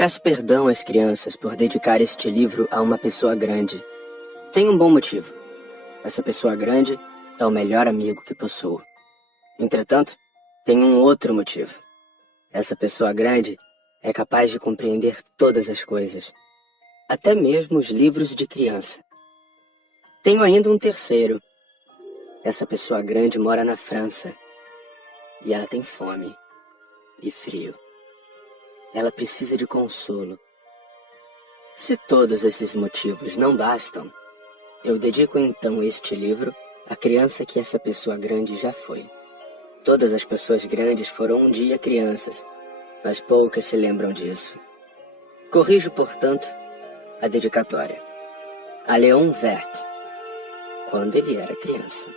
Peço perdão às crianças por dedicar este livro a uma pessoa grande. Tem um bom motivo. Essa pessoa grande é o melhor amigo que possuo. Entretanto, tem um outro motivo. Essa pessoa grande é capaz de compreender todas as coisas, até mesmo os livros de criança. Tenho ainda um terceiro. Essa pessoa grande mora na França e ela tem fome e frio. Ela precisa de consolo. Se todos esses motivos não bastam, eu dedico então este livro à criança que essa pessoa grande já foi. Todas as pessoas grandes foram um dia crianças, mas poucas se lembram disso. Corrijo, portanto, a dedicatória a Léon Vert, quando ele era criança.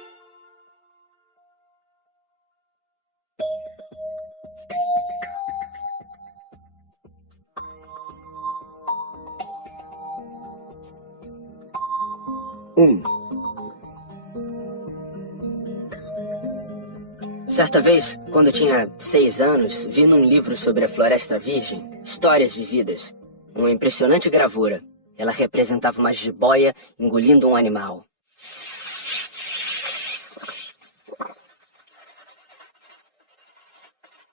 Certa vez, quando eu tinha 6 anos, vi num livro sobre a Floresta Virgem, Histórias Vividas, uma impressionante gravura. Ela representava uma jiboia engolindo um animal.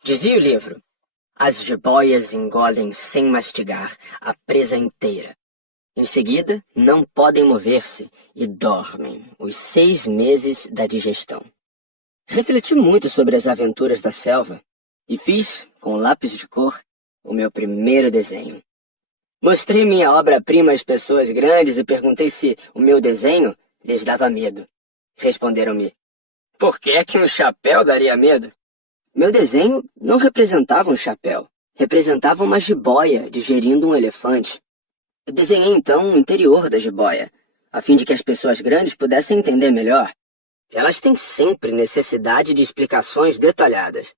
Dizia o livro: as jiboias engolem sem mastigar a presa inteira. Em seguida, não podem mover-se e dormem os 6 meses da digestão. Refleti muito sobre as aventuras da selva e fiz, com lápis de cor, o meu primeiro desenho. Mostrei minha obra-prima às pessoas grandes e perguntei se o meu desenho lhes dava medo. Responderam-me: por que é que um chapéu daria medo? Meu desenho não representava um chapéu, representava uma jiboia digerindo um elefante. Eu desenhei então o interior da jiboia, a fim de que as pessoas grandes pudessem entender melhor. Elas têm sempre necessidade de explicações detalhadas.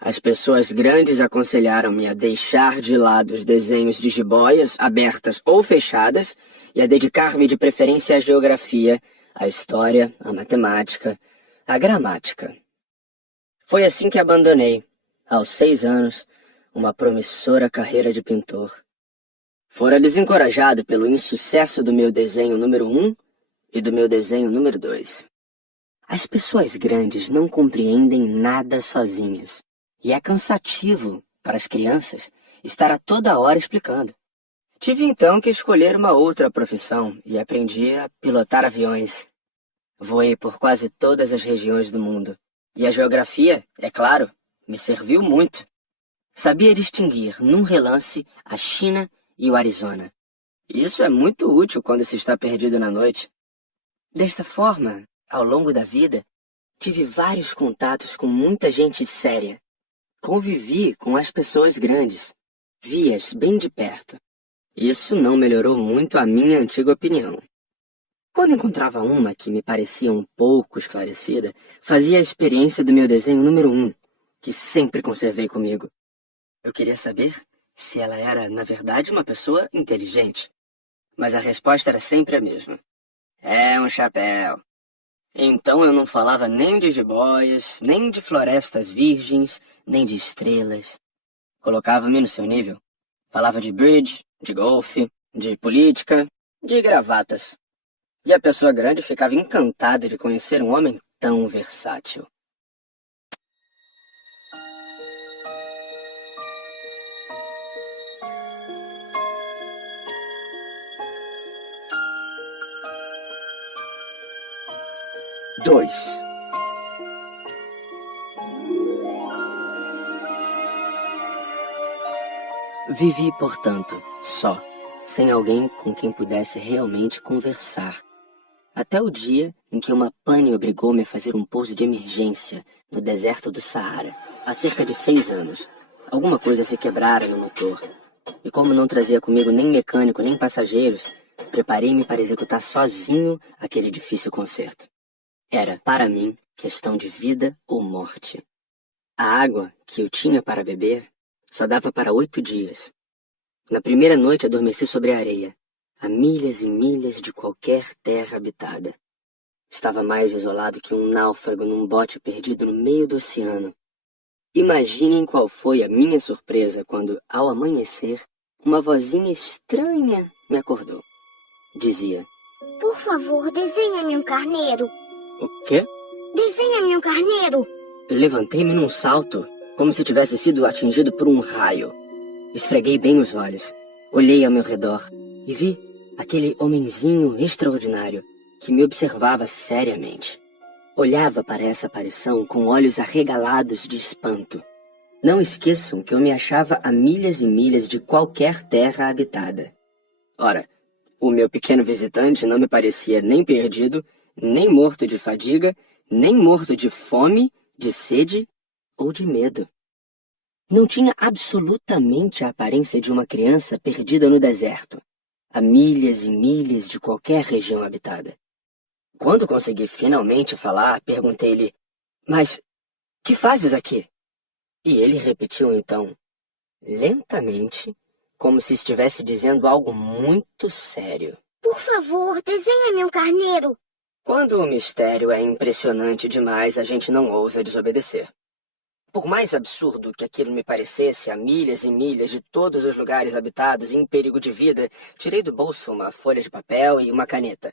As pessoas grandes aconselharam-me a deixar de lado os desenhos de jiboias, abertas ou fechadas, e a dedicar-me de preferência à geografia, à história, à matemática, à gramática. Foi assim que abandonei, aos 6 anos, uma promissora carreira de pintor. Fora desencorajado pelo insucesso do meu desenho número 1 e do meu desenho número 2. As pessoas grandes não compreendem nada sozinhas. E é cansativo para as crianças estar a toda hora explicando. Tive então que escolher uma outra profissão e aprendi a pilotar aviões. Voei por quase todas as regiões do mundo. E a geografia, é claro, me serviu muito. Sabia distinguir num relance a China e o Arizona. Isso é muito útil quando se está perdido na noite. Desta forma, ao longo da vida, tive vários contatos com muita gente séria. Convivi com as pessoas grandes, vi-as bem de perto. Isso não melhorou muito a minha antiga opinião. Quando encontrava uma que me parecia um pouco esclarecida, fazia a experiência do meu desenho número 1, que sempre conservei comigo. Eu queria saber se ela era, na verdade, uma pessoa inteligente. Mas a resposta era sempre a mesma. É um chapéu. Então eu não falava nem de jiboias, nem de florestas virgens, nem de estrelas. Colocava-me no seu nível. Falava de bridge, de golfe, de política, de gravatas. E a pessoa grande ficava encantada de conhecer um homem tão versátil. Vivi, portanto, só, sem alguém com quem pudesse realmente conversar. Até o dia em que uma pane obrigou-me a fazer um pouso de emergência no deserto do Saara, há cerca de 6 anos. Alguma coisa se quebrara no motor. E como não trazia comigo nem mecânico nem passageiros, preparei-me para executar sozinho aquele difícil concerto. Era, para mim, questão de vida ou morte. A água que eu tinha para beber só dava para 8 dias. Na primeira noite adormeci sobre a areia, a milhas e milhas de qualquer terra habitada. Estava mais isolado que um náufrago num bote perdido no meio do oceano. Imaginem qual foi a minha surpresa quando, ao amanhecer, uma vozinha estranha me acordou. Dizia: Por favor, desenha-me um carneiro. O quê? Desenha-me um carneiro. Levantei-me num salto, como se tivesse sido atingido por um raio. Esfreguei bem os olhos, olhei ao meu redor e vi aquele homenzinho extraordinário que me observava seriamente. Olhava para essa aparição com olhos arregalados de espanto. Não esqueçam que eu me achava a milhas e milhas de qualquer terra habitada. Ora, o meu pequeno visitante não me parecia nem perdido, nem morto de fadiga, nem morto de fome, de sede ou de medo. Não tinha absolutamente a aparência de uma criança perdida no deserto, a milhas e milhas de qualquer região habitada. Quando consegui finalmente falar, perguntei-lhe: Mas que fazes aqui? E ele repetiu então, lentamente, como se estivesse dizendo algo muito sério: Por favor, desenha-me um carneiro. Quando o mistério é impressionante demais, a gente não ousa desobedecer. Por mais absurdo que aquilo me parecesse, a milhas e milhas de todos os lugares habitados em perigo de vida, tirei do bolso uma folha de papel e uma caneta.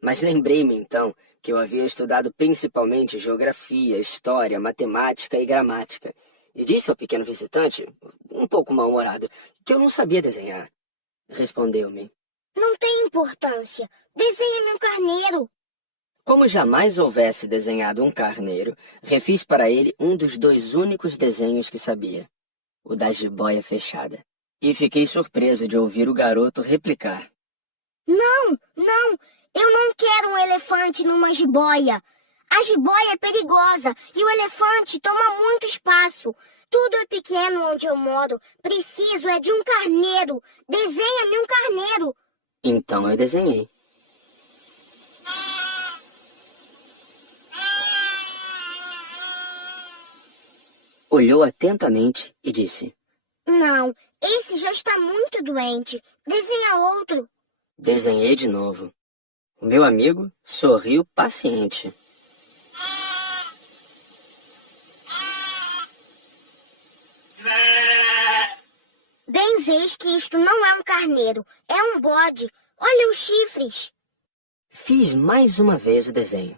Mas lembrei-me então que eu havia estudado principalmente geografia, história, matemática e gramática, e disse ao pequeno visitante, um pouco mal-humorado, que eu não sabia desenhar. Respondeu-me: Não tem importância. Desenha-me um carneiro. Como jamais houvesse desenhado um carneiro, refiz para ele um dos 2 únicos desenhos que sabia, o da jiboia fechada. E fiquei surpreso de ouvir o garoto replicar: Não, eu não quero um elefante numa jiboia. A jiboia é perigosa e o elefante toma muito espaço. Tudo é pequeno onde eu moro. Preciso é de um carneiro. Desenha-me um carneiro. Então eu desenhei. Olhou atentamente e disse: Não, esse já está muito doente. Desenha outro. Desenhei de novo. O meu amigo sorriu paciente. Bem vês que isto não é um carneiro, é um bode. Olha os chifres. Fiz mais uma vez o desenho,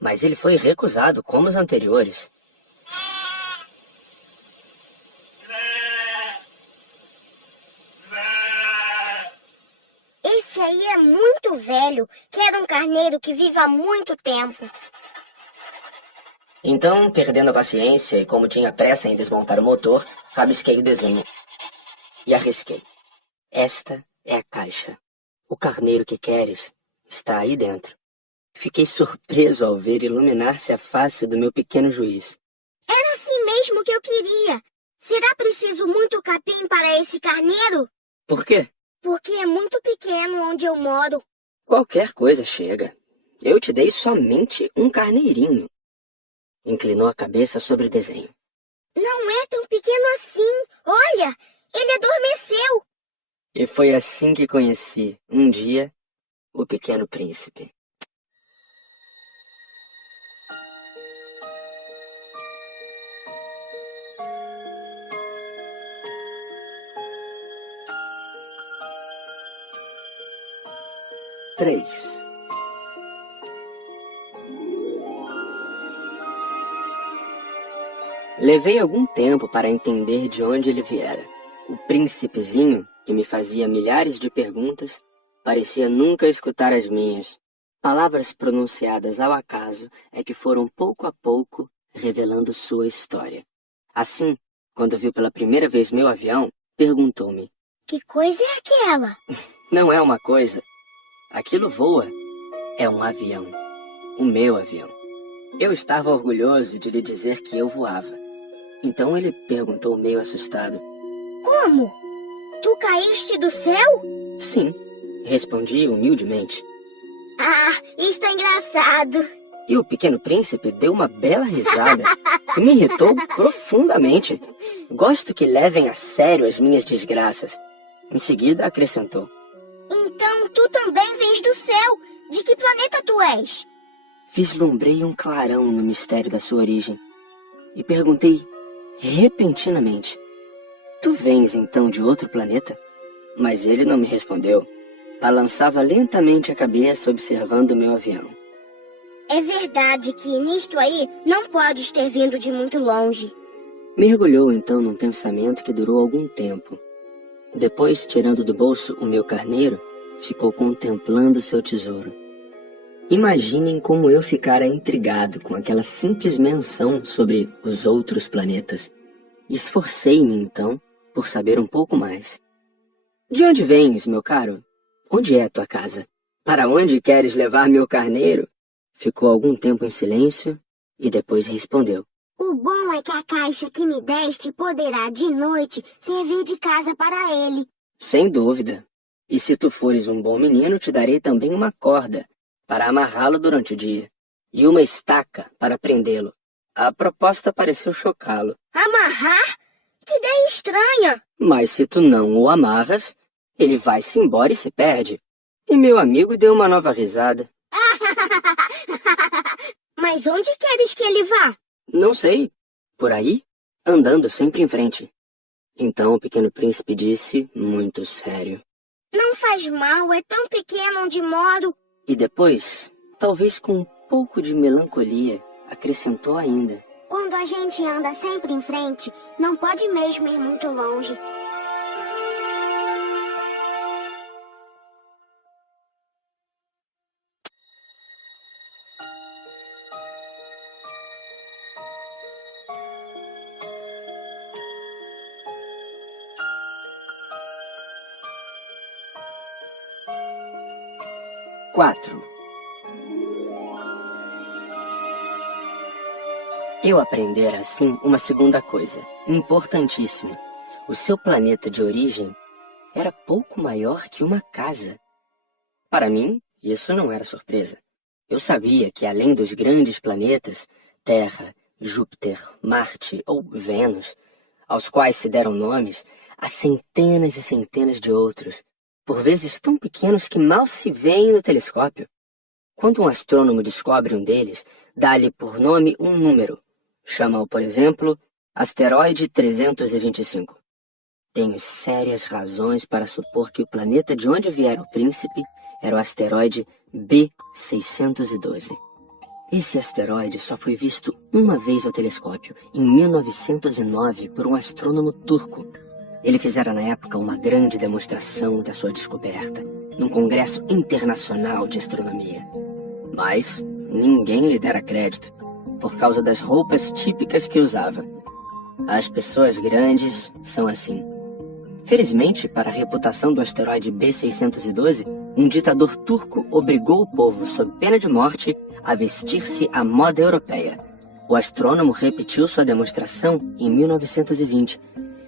mas ele foi recusado como os anteriores. Esse aí é muito velho. Quero um carneiro que viva há muito tempo. Então, perdendo a paciência e como tinha pressa em desmontar o motor, rabisquei o desenho e arrisquei. Esta é a caixa. O carneiro que queres está aí dentro. Fiquei surpreso ao ver iluminar-se a face do meu pequeno juiz. Era assim mesmo que eu queria. Será preciso muito capim para esse carneiro? Por quê? Porque é muito pequeno onde eu moro. Qualquer coisa chega. Eu te dei somente um carneirinho. Inclinou a cabeça sobre o desenho. Não é tão pequeno assim. Olha, ele adormeceu. E foi assim que conheci, um dia, o Pequeno Príncipe. Três. Levei algum tempo para entender de onde ele viera. O príncipezinho, que me fazia milhares de perguntas, parecia nunca escutar as minhas. Palavras pronunciadas ao acaso é que foram pouco a pouco revelando sua história. Assim, quando viu pela primeira vez meu avião, perguntou-me: Que coisa é aquela? Não é uma coisa. Aquilo voa. É um avião. O meu avião. Eu estava orgulhoso de lhe dizer que eu voava. Então ele perguntou meio assustado: Como? Tu caíste do céu? Sim, respondi humildemente. Ah, isto é engraçado. E o Pequeno Príncipe deu uma bela risada que me irritou profundamente. Gosto que levem a sério as minhas desgraças. Em seguida acrescentou: Então tu também vens do céu. De que planeta tu és? Vislumbrei um clarão no mistério da sua origem e perguntei repentinamente: Tu vens então de outro planeta? Mas ele não me respondeu. Balançava lentamente a cabeça observando o meu avião. É verdade que nisto aí não podes ter vindo de muito longe. Mergulhou então num pensamento que durou algum tempo. Depois, tirando do bolso o meu carneiro, ficou contemplando seu tesouro. Imaginem como eu ficara intrigado com aquela simples menção sobre os outros planetas. Esforcei-me então por saber um pouco mais. De onde vens, meu caro? Onde é tua casa? Para onde queres levar meu carneiro? Ficou algum tempo em silêncio e depois respondeu. O bom é que a caixa que me deste poderá de noite servir de casa para ele. Sem dúvida. E se tu fores um bom menino, te darei também uma corda para amarrá-lo durante o dia e uma estaca para prendê-lo. A proposta pareceu chocá-lo. Amarrar? Que ideia estranha! Mas se tu não o amarras, ele vai-se embora e se perde. E meu amigo deu uma nova risada. Mas onde queres que ele vá? Não sei. Por aí, andando sempre em frente. Então o pequeno príncipe disse, muito sério. Não faz mal, é tão pequeno de modo... E depois, talvez com um pouco de melancolia, acrescentou ainda. Quando a gente anda sempre em frente, não pode mesmo ir muito longe. Quatro. Eu aprendera assim uma segunda coisa, importantíssima. O seu planeta de origem era pouco maior que uma casa. Para mim, isso não era surpresa. Eu sabia que além dos grandes planetas, Terra, Júpiter, Marte ou Vênus, aos quais se deram nomes, há centenas e centenas de outros, por vezes tão pequenos que mal se veem no telescópio. Quando um astrônomo descobre um deles, dá-lhe por nome um número. Chama-o, por exemplo, asteroide 325. Tenho sérias razões para supor que o planeta de onde viera o príncipe era o asteroide B612. Esse asteroide só foi visto uma vez ao telescópio, em 1909, por um astrônomo turco. Ele fizera na época uma grande demonstração da sua descoberta, num congresso internacional de astronomia. Mas ninguém lhe dera crédito, por causa das roupas típicas que usava. As pessoas grandes são assim. Felizmente, para a reputação do asteroide B612, um ditador turco obrigou o povo, sob pena de morte, a vestir-se à moda europeia. O astrônomo repetiu sua demonstração em 1920,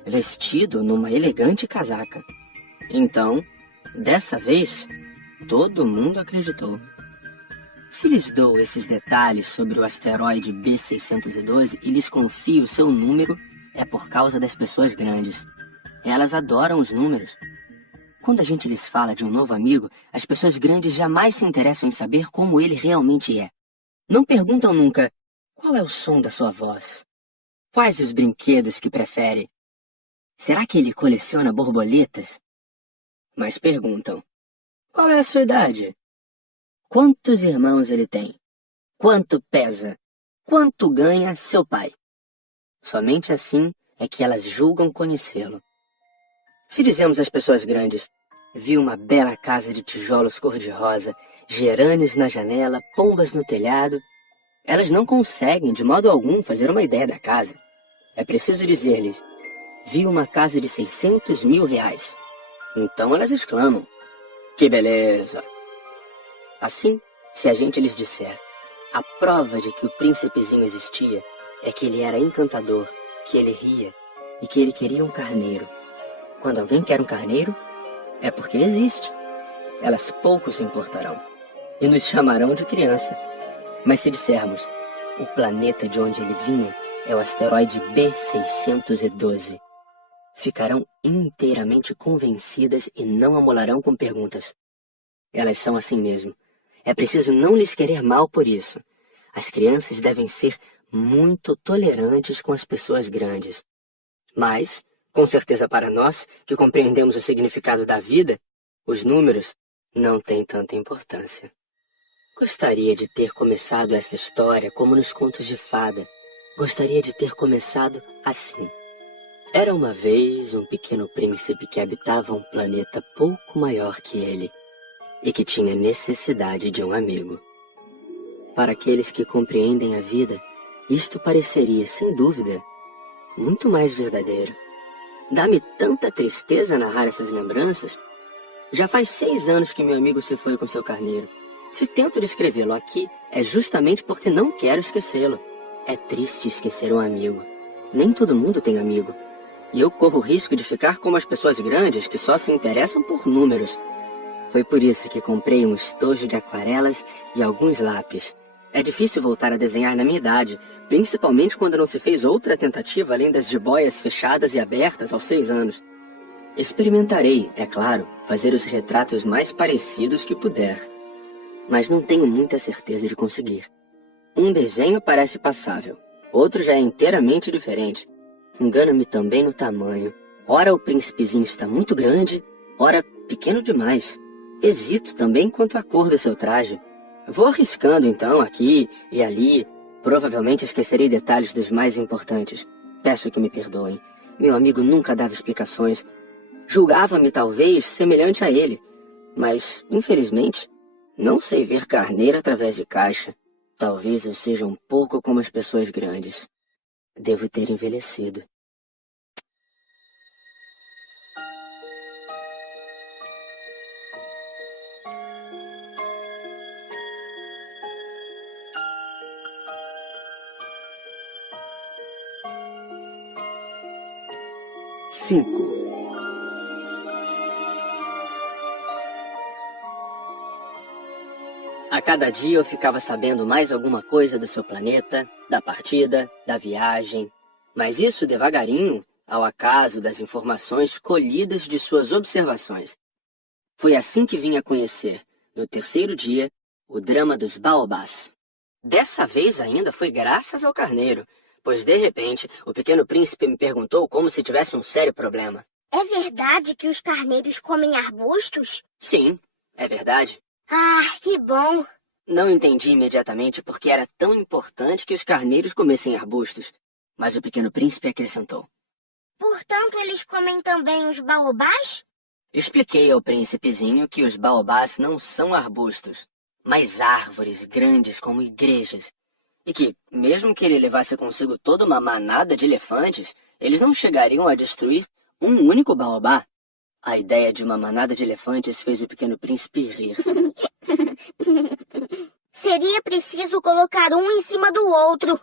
vestido numa elegante casaca. Então, dessa vez, todo mundo acreditou. Se lhes dou esses detalhes sobre o asteroide B612 e lhes confio seu número, é por causa das pessoas grandes. Elas adoram os números. Quando a gente lhes fala de um novo amigo, as pessoas grandes jamais se interessam em saber como ele realmente é. Não perguntam nunca, qual é o som da sua voz? Quais os brinquedos que prefere? Será que ele coleciona borboletas? Mas perguntam, qual é a sua idade? Quantos irmãos ele tem? Quanto pesa? Quanto ganha seu pai? Somente assim é que elas julgam conhecê-lo. Se dizemos às pessoas grandes, vi uma bela casa de tijolos cor-de-rosa, gerânios na janela, pombas no telhado, elas não conseguem de modo algum fazer uma ideia da casa. É preciso dizer-lhes, vi uma casa de 600 mil reais. Então elas exclamam, que beleza! Assim, se a gente lhes disser, a prova de que o príncipezinho existia é que ele era encantador, que ele ria e que ele queria um carneiro. Quando alguém quer um carneiro, é porque existe. Elas pouco se importarão e nos chamarão de criança. Mas se dissermos, o planeta de onde ele vinha é o asteroide B612, ficarão inteiramente convencidas e não amolarão com perguntas. Elas são assim mesmo. É preciso não lhes querer mal por isso. As crianças devem ser muito tolerantes com as pessoas grandes. Mas, com certeza para nós, que compreendemos o significado da vida, os números não têm tanta importância. Gostaria de ter começado esta história como nos contos de fada. Gostaria de ter começado assim. Era uma vez um pequeno príncipe que habitava um planeta pouco maior que ele e que tinha necessidade de um amigo. Para aqueles que compreendem a vida, isto pareceria, sem dúvida, muito mais verdadeiro. Dá-me tanta tristeza narrar essas lembranças. Já faz 6 anos que meu amigo se foi com seu carneiro. Se tento descrevê-lo aqui, é justamente porque não quero esquecê-lo. É triste esquecer um amigo. Nem todo mundo tem amigo. E eu corro o risco de ficar como as pessoas grandes que só se interessam por números. Foi por isso que comprei um estojo de aquarelas e alguns lápis. É difícil voltar a desenhar na minha idade, principalmente quando não se fez outra tentativa além das jiboias fechadas e abertas aos 6 anos. Experimentarei, é claro, fazer os retratos mais parecidos que puder. Mas não tenho muita certeza de conseguir. Um desenho parece passável, outro já é inteiramente diferente. Engano-me também no tamanho. Ora o príncipezinho está muito grande, ora pequeno demais. Hesito também quanto à cor do seu traje. Vou arriscando então aqui e ali. Provavelmente esquecerei detalhes dos mais importantes. Peço que me perdoem. Meu amigo nunca dava explicações. Julgava-me talvez semelhante a ele. Mas, infelizmente, não sei ver carneiro através de caixa. Talvez eu seja um pouco como as pessoas grandes. Devo ter envelhecido. Cinco. A cada dia eu ficava sabendo mais alguma coisa do seu planeta, da partida, da viagem. Mas isso devagarinho, ao acaso das informações colhidas de suas observações. Foi assim que vim a conhecer, no terceiro dia, o drama dos baobás. Dessa vez ainda foi graças ao carneiro, pois de repente o pequeno príncipe me perguntou como se tivesse um sério problema. É verdade que os carneiros comem arbustos? Sim, é verdade. Ah, que bom! Não entendi imediatamente por que era tão importante que os carneiros comessem arbustos, mas o pequeno príncipe acrescentou. Portanto, eles comem também os baobás? Expliquei ao príncipezinho que os baobás não são arbustos, mas árvores grandes como igrejas, e que, mesmo que ele levasse consigo toda uma manada de elefantes, eles não chegariam a destruir um único baobá. A ideia de uma manada de elefantes fez o pequeno príncipe rir. Seria preciso colocar um em cima do outro.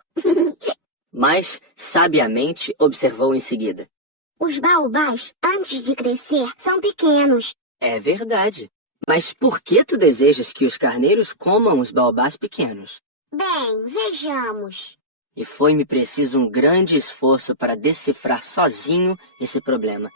Mas, sabiamente, observou em seguida. Os baobás, antes de crescer, são pequenos. É verdade. Mas por que tu desejas que os carneiros comam os baobás pequenos? Bem, vejamos. E foi-me preciso um grande esforço para decifrar sozinho esse problema.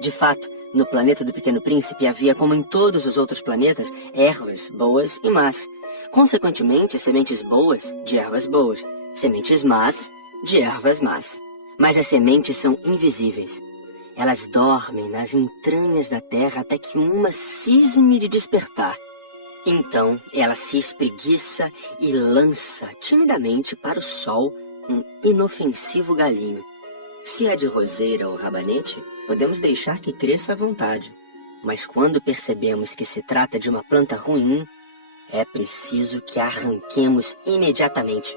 De fato, no planeta do Pequeno Príncipe havia, como em todos os outros planetas, ervas boas e más. Consequentemente, sementes boas de ervas boas, sementes más de ervas más. Mas as sementes são invisíveis. Elas dormem nas entranhas da terra até que uma cisme de despertar. Então, ela se espreguiça e lança timidamente para o sol um inofensivo galinho. Se é de roseira ou rabanete, podemos deixar que cresça à vontade. Mas quando percebemos que se trata de uma planta ruim, é preciso que a arranquemos imediatamente.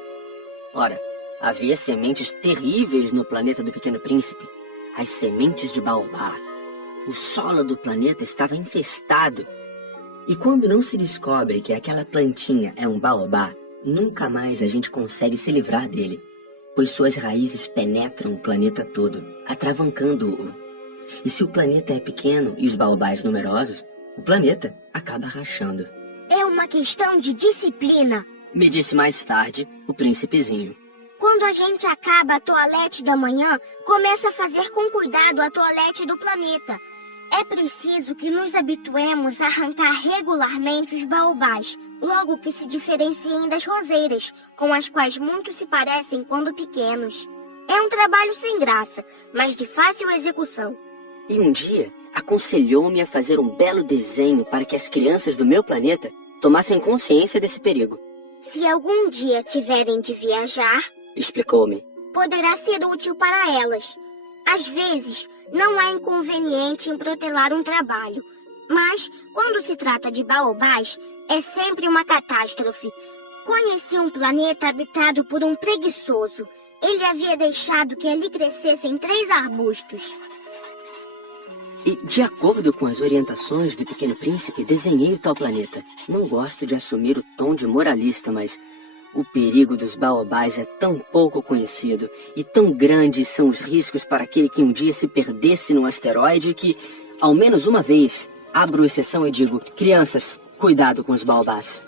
Ora, havia sementes terríveis no planeta do Pequeno Príncipe. As sementes de baobá. O solo do planeta estava infestado. E quando não se descobre que aquela plantinha é um baobá, nunca mais a gente consegue se livrar dele, pois suas raízes penetram o planeta todo, atravancando-o. E se o planeta é pequeno e os baobás numerosos, o planeta acaba rachando. É uma questão de disciplina, Me disse mais tarde o príncipezinho. Quando a gente acaba a toalete da manhã, começa a fazer com cuidado a toalete do planeta. É preciso que nos habituemos a arrancar regularmente os baobás, logo que se diferenciem das roseiras, com as quais muitos se parecem quando pequenos. É um trabalho sem graça, mas de fácil execução. E um dia, aconselhou-me a fazer um belo desenho para que as crianças do meu planeta tomassem consciência desse perigo. Se algum dia tiverem de viajar, Explicou-me. poderá ser útil para elas. Às vezes, não há inconveniente em protelar um trabalho, mas, quando se trata de baobás, é sempre uma catástrofe. Conheci um planeta habitado por um preguiçoso. Ele havia deixado que ali crescessem 3 arbustos. E, de acordo com as orientações do Pequeno Príncipe, desenhei o tal planeta. Não gosto de assumir o tom de moralista, mas o perigo dos baobás é tão pouco conhecido e tão grandes são os riscos para aquele que um dia se perdesse num asteroide que, ao menos uma vez, abro exceção e digo: crianças, cuidado com os baobás.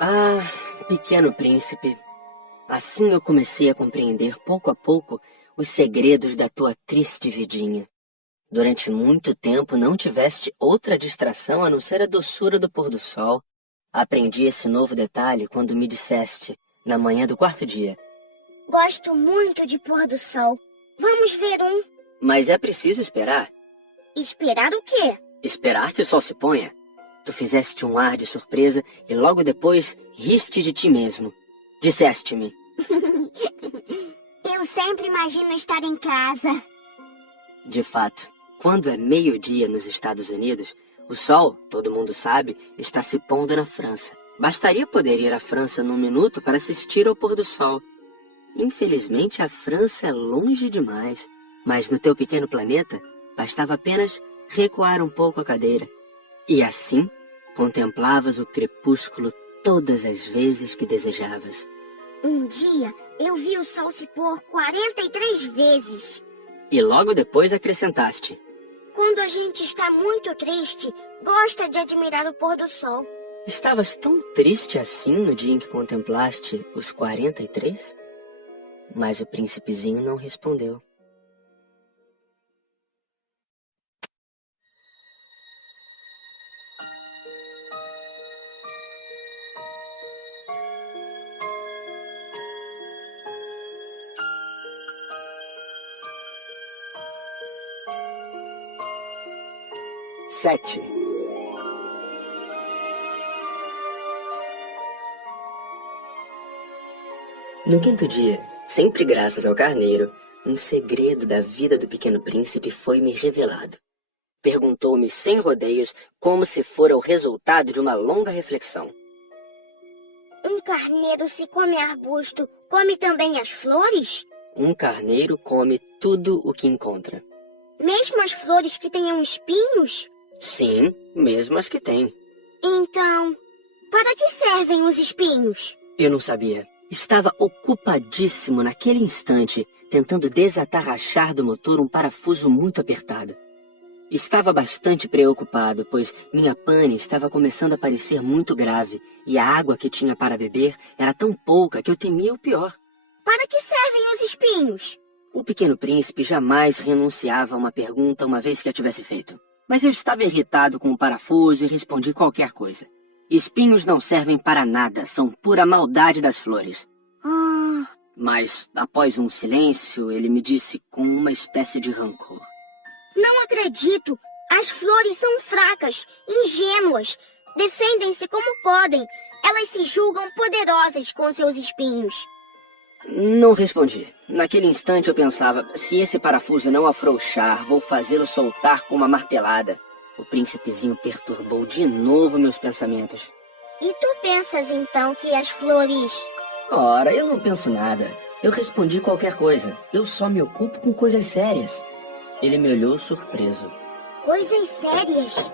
Ah, Pequeno Príncipe, assim eu comecei a compreender pouco a pouco os segredos da tua triste vidinha. Durante muito tempo não tiveste outra distração a não ser a doçura do pôr do sol. Aprendi esse novo detalhe quando me disseste, na manhã do 4º dia. Gosto muito de pôr do sol. Vamos ver um. Mas é preciso esperar. Esperar o quê? Esperar que o sol se ponha. Tu fizeste um ar de surpresa e logo depois riste de ti mesmo. Disseste-me: Eu sempre imagino estar em casa. de fato, quando é meio-dia nos Estados Unidos, o sol, todo mundo sabe, está se pondo na França. Bastaria poder ir à França num minuto para assistir ao pôr do sol. Infelizmente, a França é longe demais. Mas no teu pequeno planeta, bastava apenas recuar um pouco a cadeira. E assim, contemplavas o crepúsculo todas as vezes que desejavas. Um dia, eu vi o sol se pôr 43 vezes. E logo depois acrescentaste: Quando a gente está muito triste, gosta de admirar o pôr do sol. estavas tão triste assim no dia em que contemplaste os 43? Mas o príncipezinho não respondeu. No 5º dia, sempre graças ao carneiro, um segredo da vida do Pequeno Príncipe foi-me revelado. Perguntou-me sem rodeios como se fora o resultado de uma longa reflexão. Um carneiro, se come arbusto, come também as flores? Um carneiro come tudo o que encontra. Mesmo as flores que tenham espinhos? Sim, mesmo as que tem. Então, para que servem os espinhos? Eu não sabia. Estava ocupadíssimo naquele instante, tentando desatarrachar do motor um parafuso muito apertado. Estava bastante preocupado, pois minha pane estava começando a parecer muito grave, e a água que tinha para beber era tão pouca que eu temia o pior. Para que servem os espinhos? O Pequeno Príncipe jamais renunciava a uma pergunta uma vez que a tivesse feito. Mas eu estava irritado com o parafuso e respondi qualquer coisa. Espinhos não servem para nada, são pura maldade das flores. Mas, após um silêncio, ele me disse com uma espécie de rancor: Não acredito. As flores são fracas, ingênuas. Defendem-se como podem. Elas se julgam poderosas com seus espinhos. Não respondi. Naquele instante eu pensava: se esse parafuso não afrouxar, vou fazê-lo soltar com uma martelada. O príncipezinho perturbou de novo meus pensamentos. E tu pensas então que as flores... Ora, eu não penso nada. Eu respondi qualquer coisa. Eu só me ocupo com coisas sérias. Ele me olhou surpreso. Coisas sérias?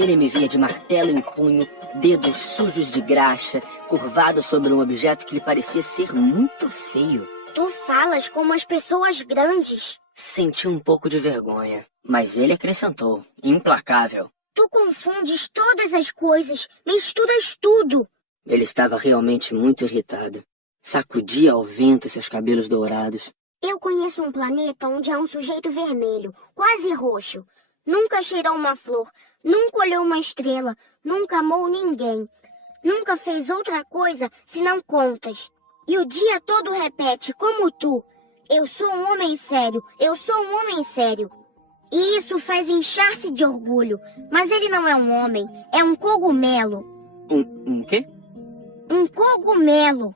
Ele me via de martelo em punho, dedos sujos de graxa, curvado sobre um objeto que lhe parecia ser muito feio. Tu falas como as pessoas grandes. Senti um pouco de vergonha, mas ele acrescentou, implacável. Tu confundes todas as coisas, misturas tudo. Ele estava realmente muito irritado. Sacudia ao vento seus cabelos dourados. Eu conheço um planeta onde há um sujeito vermelho, quase roxo. Nunca cheirou uma flor, nunca olhou uma estrela, nunca amou ninguém. Nunca fez outra coisa senão contas. E o dia todo repete, como tu: eu sou um homem sério, eu sou um homem sério. E isso faz inchar-se de orgulho. Mas ele não é um homem, é um cogumelo. Um quê? Um cogumelo.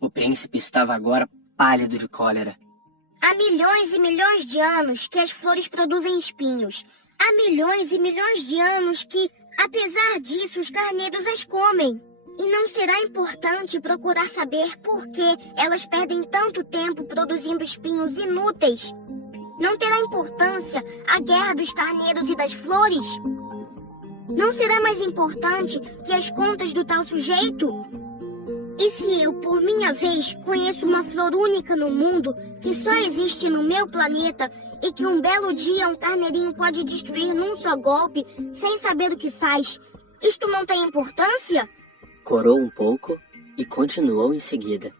O príncipe estava agora pálido de cólera. Há milhões e milhões de anos que as flores produzem espinhos. Há milhões e milhões de anos que, apesar disso, os carneiros as comem. E não será importante procurar saber por que elas perdem tanto tempo produzindo espinhos inúteis. Não terá importância a guerra dos carneiros e das flores? Não será mais importante que as contas do tal sujeito? E se eu, por minha vez, conheço uma flor única no mundo, que só existe no meu planeta, e que um belo dia um carneirinho pode destruir num só golpe, sem saber o que faz, isto não tem importância? Corou um pouco e continuou em seguida.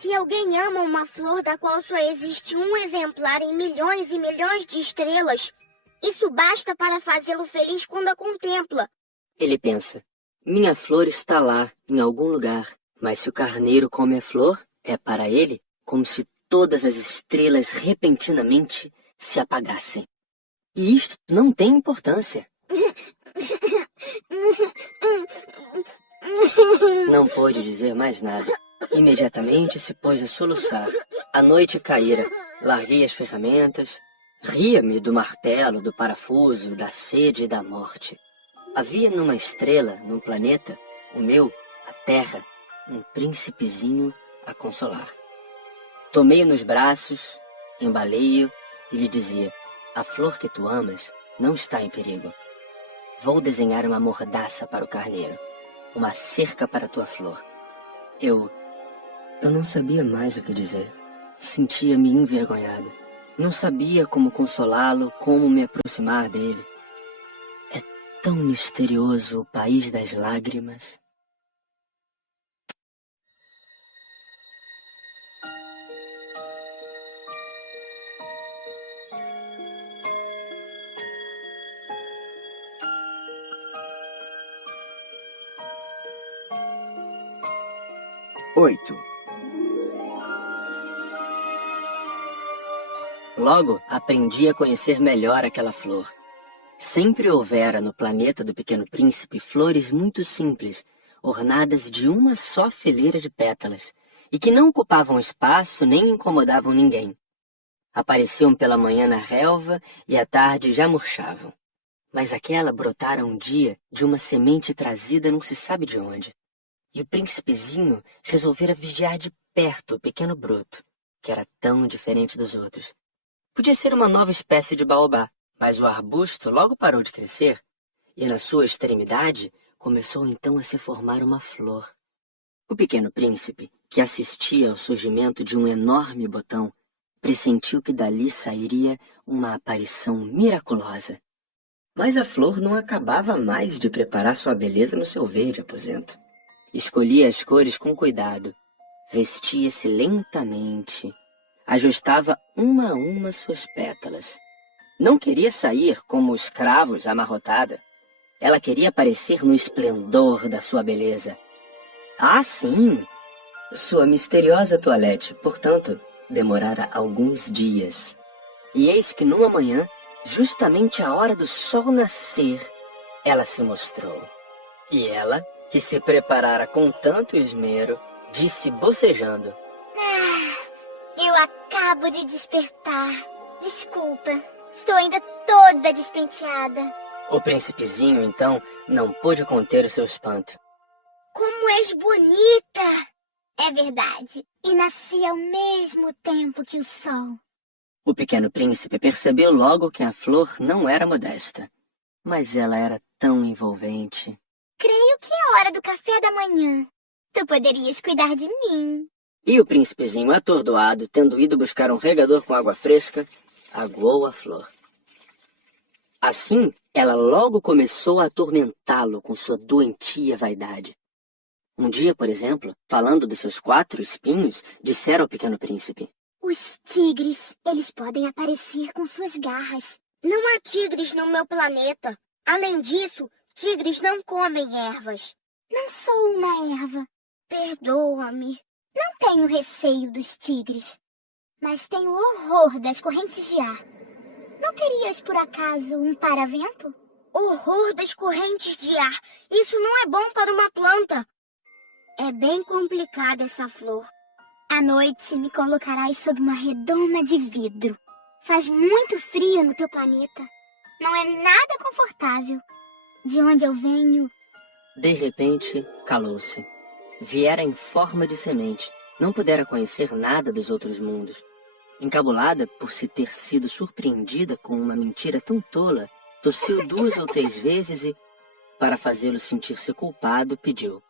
Se alguém ama uma flor da qual só existe um exemplar em milhões e milhões de estrelas, isso basta para fazê-lo feliz quando a contempla. Ele pensa, minha flor está lá, em algum lugar. Mas se o carneiro come a flor, é para ele como se todas as estrelas repentinamente se apagassem. E isto não tem importância. Não pôde dizer mais nada. Imediatamente se pôs a soluçar. A noite caíra. Larguei as ferramentas. Ria-me do martelo, do parafuso, da sede e da morte. Havia numa estrela, num planeta, o meu, a Terra, um príncipezinho a consolar. Tomei-o nos braços, embalei-o e lhe dizia, a flor que tu amas não está em perigo. Vou desenhar uma mordaça para o carneiro, uma cerca para tua flor. Eu não sabia mais o que dizer. Sentia-me envergonhado. Não sabia como consolá-lo, como me aproximar dele. É tão misterioso o país das lágrimas. Logo, aprendi a conhecer melhor aquela flor. Sempre houvera no planeta do Pequeno Príncipe flores muito simples, ornadas de uma só fileira de pétalas, e que não ocupavam espaço nem incomodavam ninguém. Apareciam pela manhã na relva e à tarde já murchavam. Mas aquela brotara um dia de uma semente trazida não se sabe de onde. E o príncipezinho resolvera vigiar de perto o pequeno broto, que era tão diferente dos outros. Podia ser uma nova espécie de baobá, mas o arbusto logo parou de crescer, e na sua extremidade começou então a se formar uma flor. O pequeno príncipe, que assistia ao surgimento de um enorme botão, pressentiu que dali sairia uma aparição miraculosa. Mas a flor não acabava mais de preparar sua beleza no seu verde aposento. Escolhia as cores com cuidado, vestia-se lentamente, ajustava uma a uma suas pétalas. Não queria sair como os cravos amarrotada. Ela queria aparecer no esplendor da sua beleza. Ah, sim! Sua misteriosa toilette, portanto, demorara alguns dias. E eis que numa manhã, justamente à hora do sol nascer, ela se mostrou. E ela, que se preparara com tanto esmero, disse bocejando: Eu acabo de despertar. Desculpa, estou ainda toda despenteada. O príncipezinho, então, não pôde conter o seu espanto. Como és bonita! É verdade. E nasci ao mesmo tempo que o sol. O pequeno príncipe percebeu logo que a flor não era modesta. Mas ela era tão envolvente. Creio que é hora do café da manhã. Tu poderias cuidar de mim. E o príncipezinho, atordoado, tendo ido buscar um regador com água fresca, aguou a flor. Assim, ela logo começou a atormentá-lo com sua doentia vaidade. Um dia, por exemplo, falando dos seus 4 espinhos, disseram ao pequeno príncipe: Os tigres, eles podem aparecer com suas garras. Não há tigres no meu planeta. Além disso, tigres não comem ervas. Não sou uma erva. Perdoa-me. Não tenho receio dos tigres, mas tenho horror das correntes de ar. Não terias, por acaso, um paravento? Horror das correntes de ar. Isso não é bom para uma planta. É bem complicada essa flor. À noite me colocarás sob uma redoma de vidro. Faz muito frio no teu planeta. Não é nada confortável. De onde eu venho... De repente, calou-se. Viera em forma de semente. Não pudera conhecer nada dos outros mundos. Encabulada por se ter sido surpreendida com uma mentira tão tola, tossiu 2 ou 3 vezes e, para fazê-lo sentir-se culpado, pediu: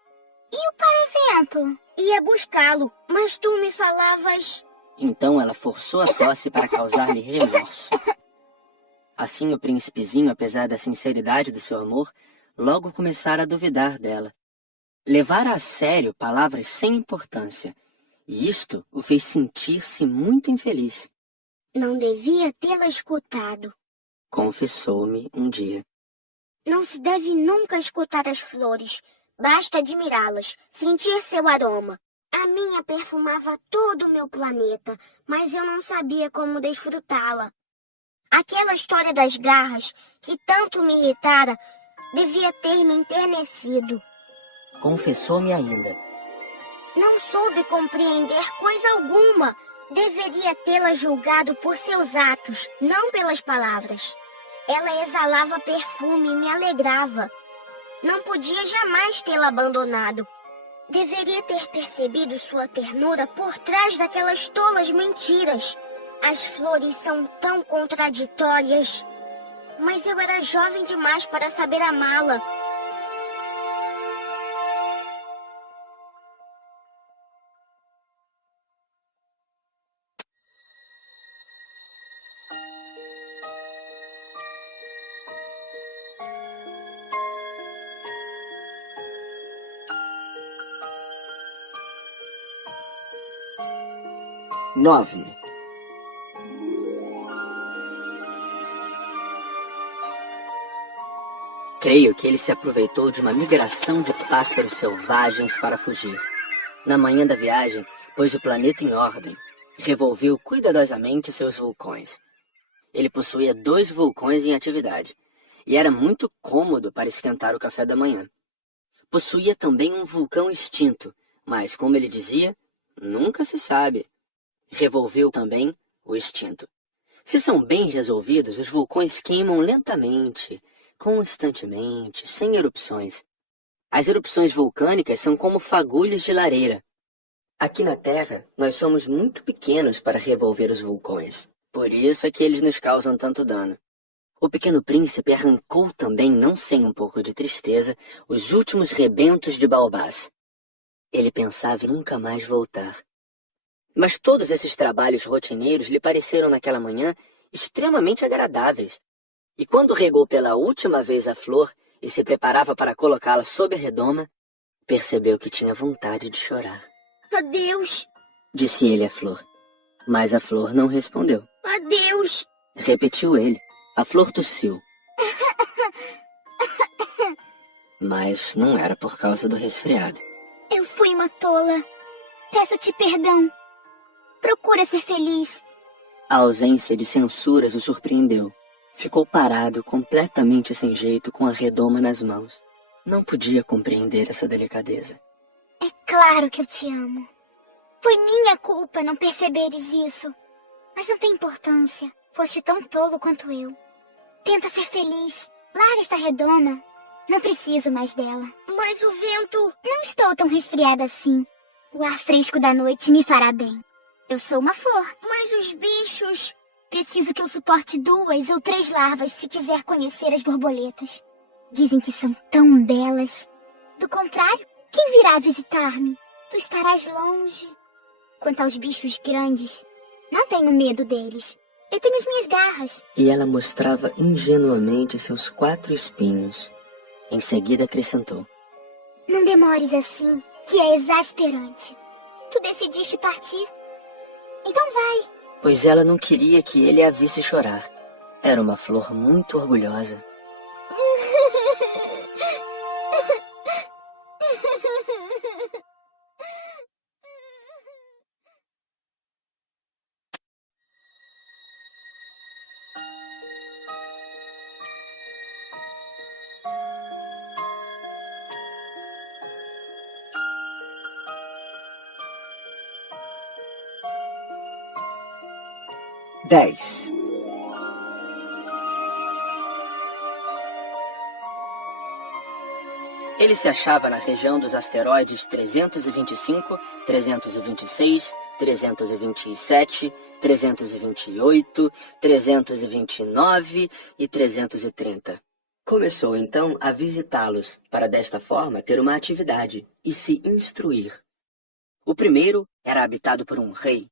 E o paravento? Ia buscá-lo, mas tu me falavas... Então ela forçou a tosse para causar-lhe remorso. Assim o príncipezinho, apesar da sinceridade do seu amor, logo começara a duvidar dela. Levara a sério palavras sem importância, e isto o fez sentir-se muito infeliz. Não devia tê-la escutado. Confessou-me um dia. Não se deve nunca escutar as flores. Basta admirá-las, sentir seu aroma. A minha perfumava todo o meu planeta, mas eu não sabia como desfrutá-la. Aquela história das garras, que tanto me irritara, devia ter me enternecido. Confessou-me ainda. Não soube compreender coisa alguma. Deveria tê-la julgado por seus atos, não pelas palavras. Ela exalava perfume e me alegrava. Não podia jamais tê-la abandonado. Deveria ter percebido sua ternura por trás daquelas tolas mentiras. As flores são tão contraditórias. Mas eu era jovem demais para saber amá-la. Nove. Creio que ele se aproveitou de uma migração de pássaros selvagens para fugir. Na manhã da viagem, pôs o planeta em ordem. Revolveu cuidadosamente seus vulcões. Ele possuía 2 vulcões em atividade, e era muito cômodo para esquentar o café da manhã. Possuía também um vulcão extinto, mas, como ele dizia, nunca se sabe. Revolveu também o extinto. Se são bem resolvidos, os vulcões queimam lentamente, constantemente, sem erupções. As erupções vulcânicas são como fagulhos de lareira. Aqui na Terra, nós somos muito pequenos para revolver os vulcões. Por isso é que eles nos causam tanto dano. O pequeno príncipe arrancou também, não sem um pouco de tristeza, os últimos rebentos de baobás. Ele pensava em nunca mais voltar. Mas todos esses trabalhos rotineiros lhe pareceram naquela manhã extremamente agradáveis. E quando regou pela última vez a flor e se preparava para colocá-la sob a redoma, percebeu que tinha vontade de chorar. Adeus, Disse ele à flor. Mas a flor não respondeu. adeus. Repetiu ele. A flor tossiu. Mas não era por causa do resfriado. Eu fui uma tola. Peço-te perdão. Procura ser feliz. A ausência de censuras o surpreendeu. Ficou parado, completamente sem jeito, com a redoma nas mãos. Não podia compreender essa delicadeza. É claro que eu te amo. Foi minha culpa não perceberes isso. Mas não tem importância. Foste tão tolo quanto eu. Tenta ser feliz. Larga esta redoma. Não preciso mais dela. Mas o vento... Não estou tão resfriada assim. O ar fresco da noite me fará bem. Eu sou uma flor. Mas os bichos... Preciso que eu suporte 2 ou 3 larvas se quiser conhecer as borboletas. Dizem que são tão belas. Do contrário, quem virá visitar-me? Tu estarás longe. Quanto aos bichos grandes, não tenho medo deles. Eu tenho as minhas garras. E ela mostrava ingenuamente seus 4 espinhos. Em seguida acrescentou: Não demores assim, que é exasperante. Tu decidiste partir? Então vai. Pois ela não queria que ele a visse chorar. Era uma flor muito orgulhosa. Dez. Ele se achava na região dos asteroides 325, 326, 327, 328, 329 e 330. Começou então a visitá-los, para desta forma ter uma atividade e se instruir. O primeiro era habitado por um rei.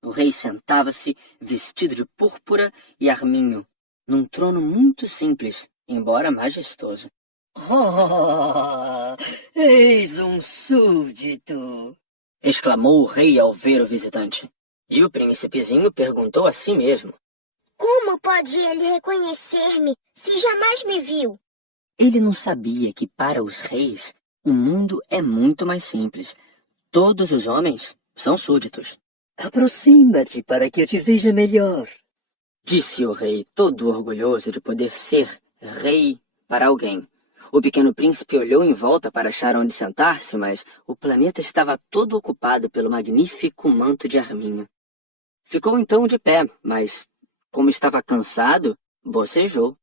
O rei sentava-se, vestido de púrpura e arminho, num trono muito simples, embora majestoso. Oh, eis um súdito! Exclamou o rei ao ver o visitante. E o príncipezinho perguntou a si mesmo: Como pode ele reconhecer-me se jamais me viu? Ele não sabia que para os reis o mundo é muito mais simples. Todos os homens são súditos. Aproxima-te para que eu te veja melhor. Disse o rei, todo orgulhoso de poder ser rei para alguém. O pequeno príncipe olhou em volta para achar onde sentar-se, mas o planeta estava todo ocupado pelo magnífico manto de arminho. Ficou então de pé, mas, como estava cansado, bocejou.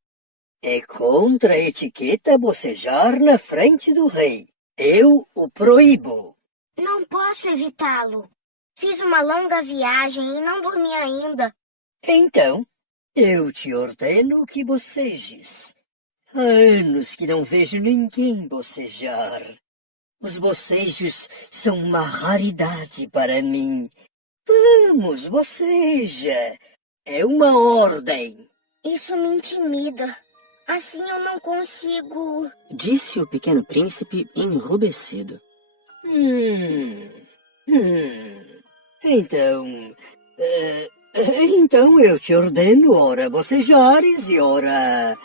É contra a etiqueta bocejar na frente do rei. Eu o proíbo. Não posso evitá-lo. Fiz uma longa viagem e não dormi ainda. Então, eu te ordeno que bocejes. Há anos que não vejo ninguém bocejar. Os bocejos são uma raridade para mim. Vamos, boceja. É uma ordem. Isso me intimida. Assim eu não consigo... Disse o pequeno príncipe enrubescido. Então eu te ordeno, ora bocejares e ora...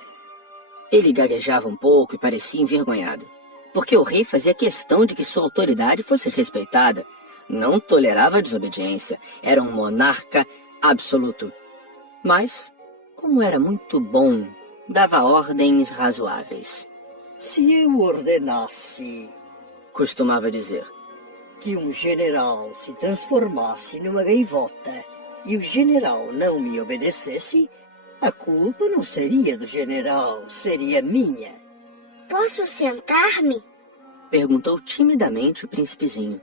Ele gaguejava um pouco e parecia envergonhado, porque o rei fazia questão de que sua autoridade fosse respeitada. Não tolerava desobediência, era um monarca absoluto. Mas, como era muito bom, dava ordens razoáveis. Se eu ordenasse, costumava dizer, que um general se transformasse numa gaivota e o general não me obedecesse, a culpa não seria do general, seria minha. Posso sentar-me? Perguntou timidamente o príncipezinho.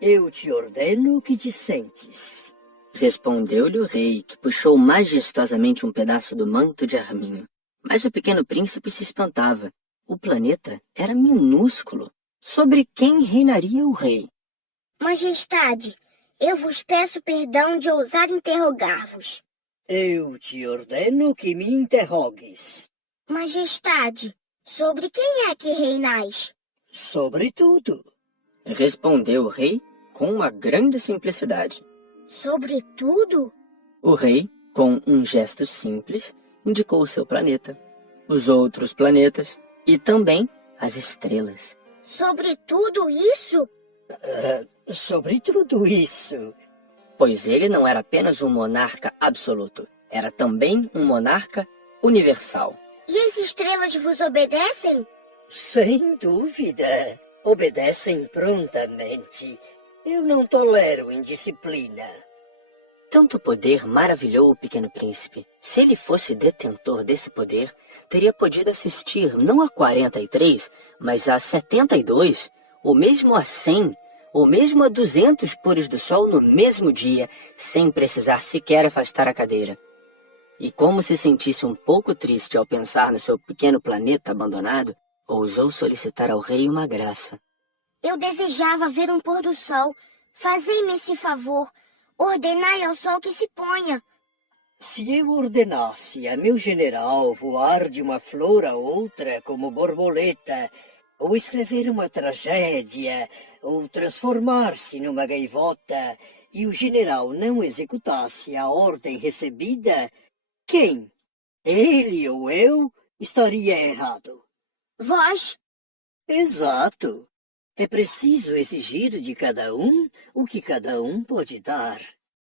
Eu te ordeno que te sentes. Respondeu-lhe o rei, que puxou majestosamente um pedaço do manto de arminho. Mas o pequeno príncipe se espantava. O planeta era minúsculo. Sobre quem reinaria o rei? Majestade, eu vos peço perdão de ousar interrogar-vos. Eu te ordeno que me interrogues. Majestade, sobre quem é que reinais? Sobre tudo. Respondeu o rei com uma grande simplicidade. Sobre tudo? O rei, com um gesto simples, indicou o seu planeta, os outros planetas e também as estrelas. Sobre tudo isso? Sobre tudo isso. Pois ele não era apenas um monarca absoluto, era também um monarca universal. E as estrelas vos obedecem? Sem dúvida. Obedecem prontamente. Eu não tolero indisciplina. Tanto poder maravilhou o pequeno príncipe. Se ele fosse detentor desse poder, teria podido assistir não a 43, mas a 72, ou mesmo a 100, ou mesmo a 200 pôres do sol no mesmo dia, sem precisar sequer afastar a cadeira. E como se sentisse um pouco triste ao pensar no seu pequeno planeta abandonado, ousou solicitar ao rei uma graça. Eu desejava ver um pôr do sol. Fazei-me esse favor. Ordenai ao sol que se ponha. Se eu ordenasse a meu general voar de uma flor a outra como borboleta, ou escrever uma tragédia, ou transformar-se numa gaivota, e o general não executasse a ordem recebida, quem, ele ou eu, estaria errado? Vós? Exato. É preciso exigir de cada um o que cada um pode dar.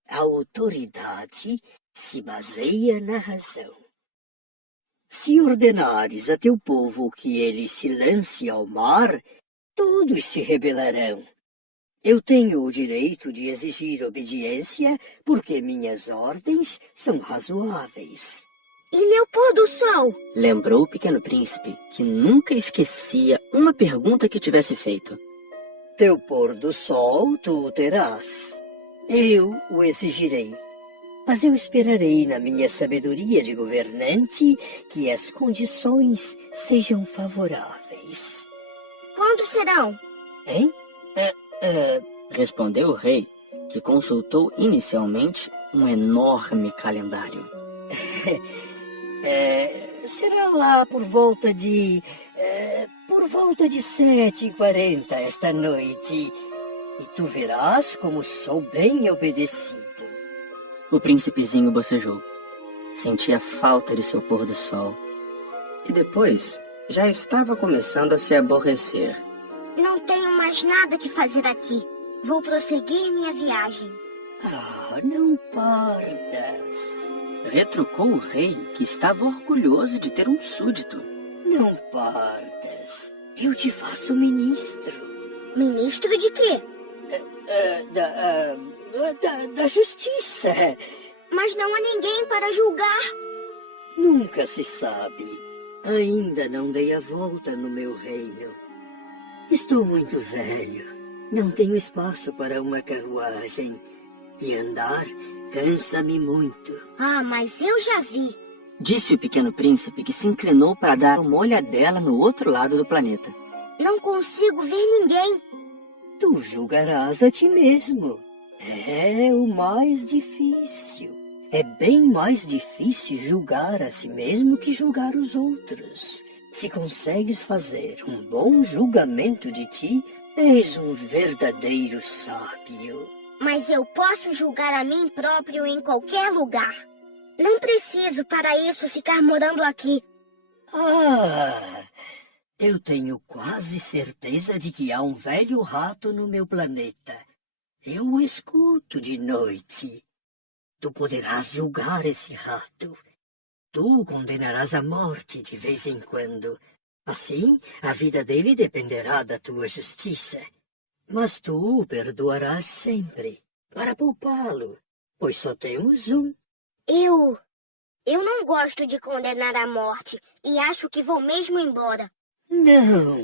A autoridade se baseia na razão. Se ordenares a teu povo que ele se lance ao mar, todos se rebelarão. Eu tenho o direito de exigir obediência porque minhas ordens são razoáveis. E meu pôr do sol? Lembrou o pequeno príncipe que nunca esquecia uma pergunta que tivesse feito. Teu pôr do sol tu o terás. Eu o exigirei. Mas eu esperarei na minha sabedoria de governante que as condições sejam favoráveis. Quando serão? Hein? Respondeu o rei, que consultou inicialmente um enorme calendário. Será lá por volta de 7h40 esta noite. E tu verás como sou bem obedecido. O príncipezinho bocejou. Sentia falta de seu pôr do sol. E depois, já estava começando a se aborrecer. Não tenho mais nada que fazer aqui. Vou prosseguir minha viagem. Não partas. Retrucou o rei, que estava orgulhoso de ter um súdito. Não partas. Eu te faço ministro. Ministro de quê? Da justiça. Mas não há ninguém para julgar. Nunca se sabe. Ainda não dei a volta no meu reino. Estou muito velho. Não tenho espaço para uma carruagem. E andar cansa-me muito. Mas eu já vi. Disse o pequeno príncipe, que se inclinou para dar uma olhadela no outro lado do planeta. Não consigo ver ninguém. Tu julgarás a ti mesmo. É o mais difícil. É bem mais difícil julgar a si mesmo que julgar os outros. Se consegues fazer um bom julgamento de ti, és um verdadeiro sábio. Mas eu posso julgar a mim próprio em qualquer lugar. Não preciso para isso ficar morando aqui. Eu tenho quase certeza de que há um velho rato no meu planeta. Eu o escuto de noite. Tu poderás julgar esse rato. Tu o condenarás à morte de vez em quando. Assim, a vida dele dependerá da tua justiça. Mas tu o perdoarás sempre, para poupá-lo, pois só temos um. Eu não gosto de condenar à morte e acho que vou mesmo embora. Não,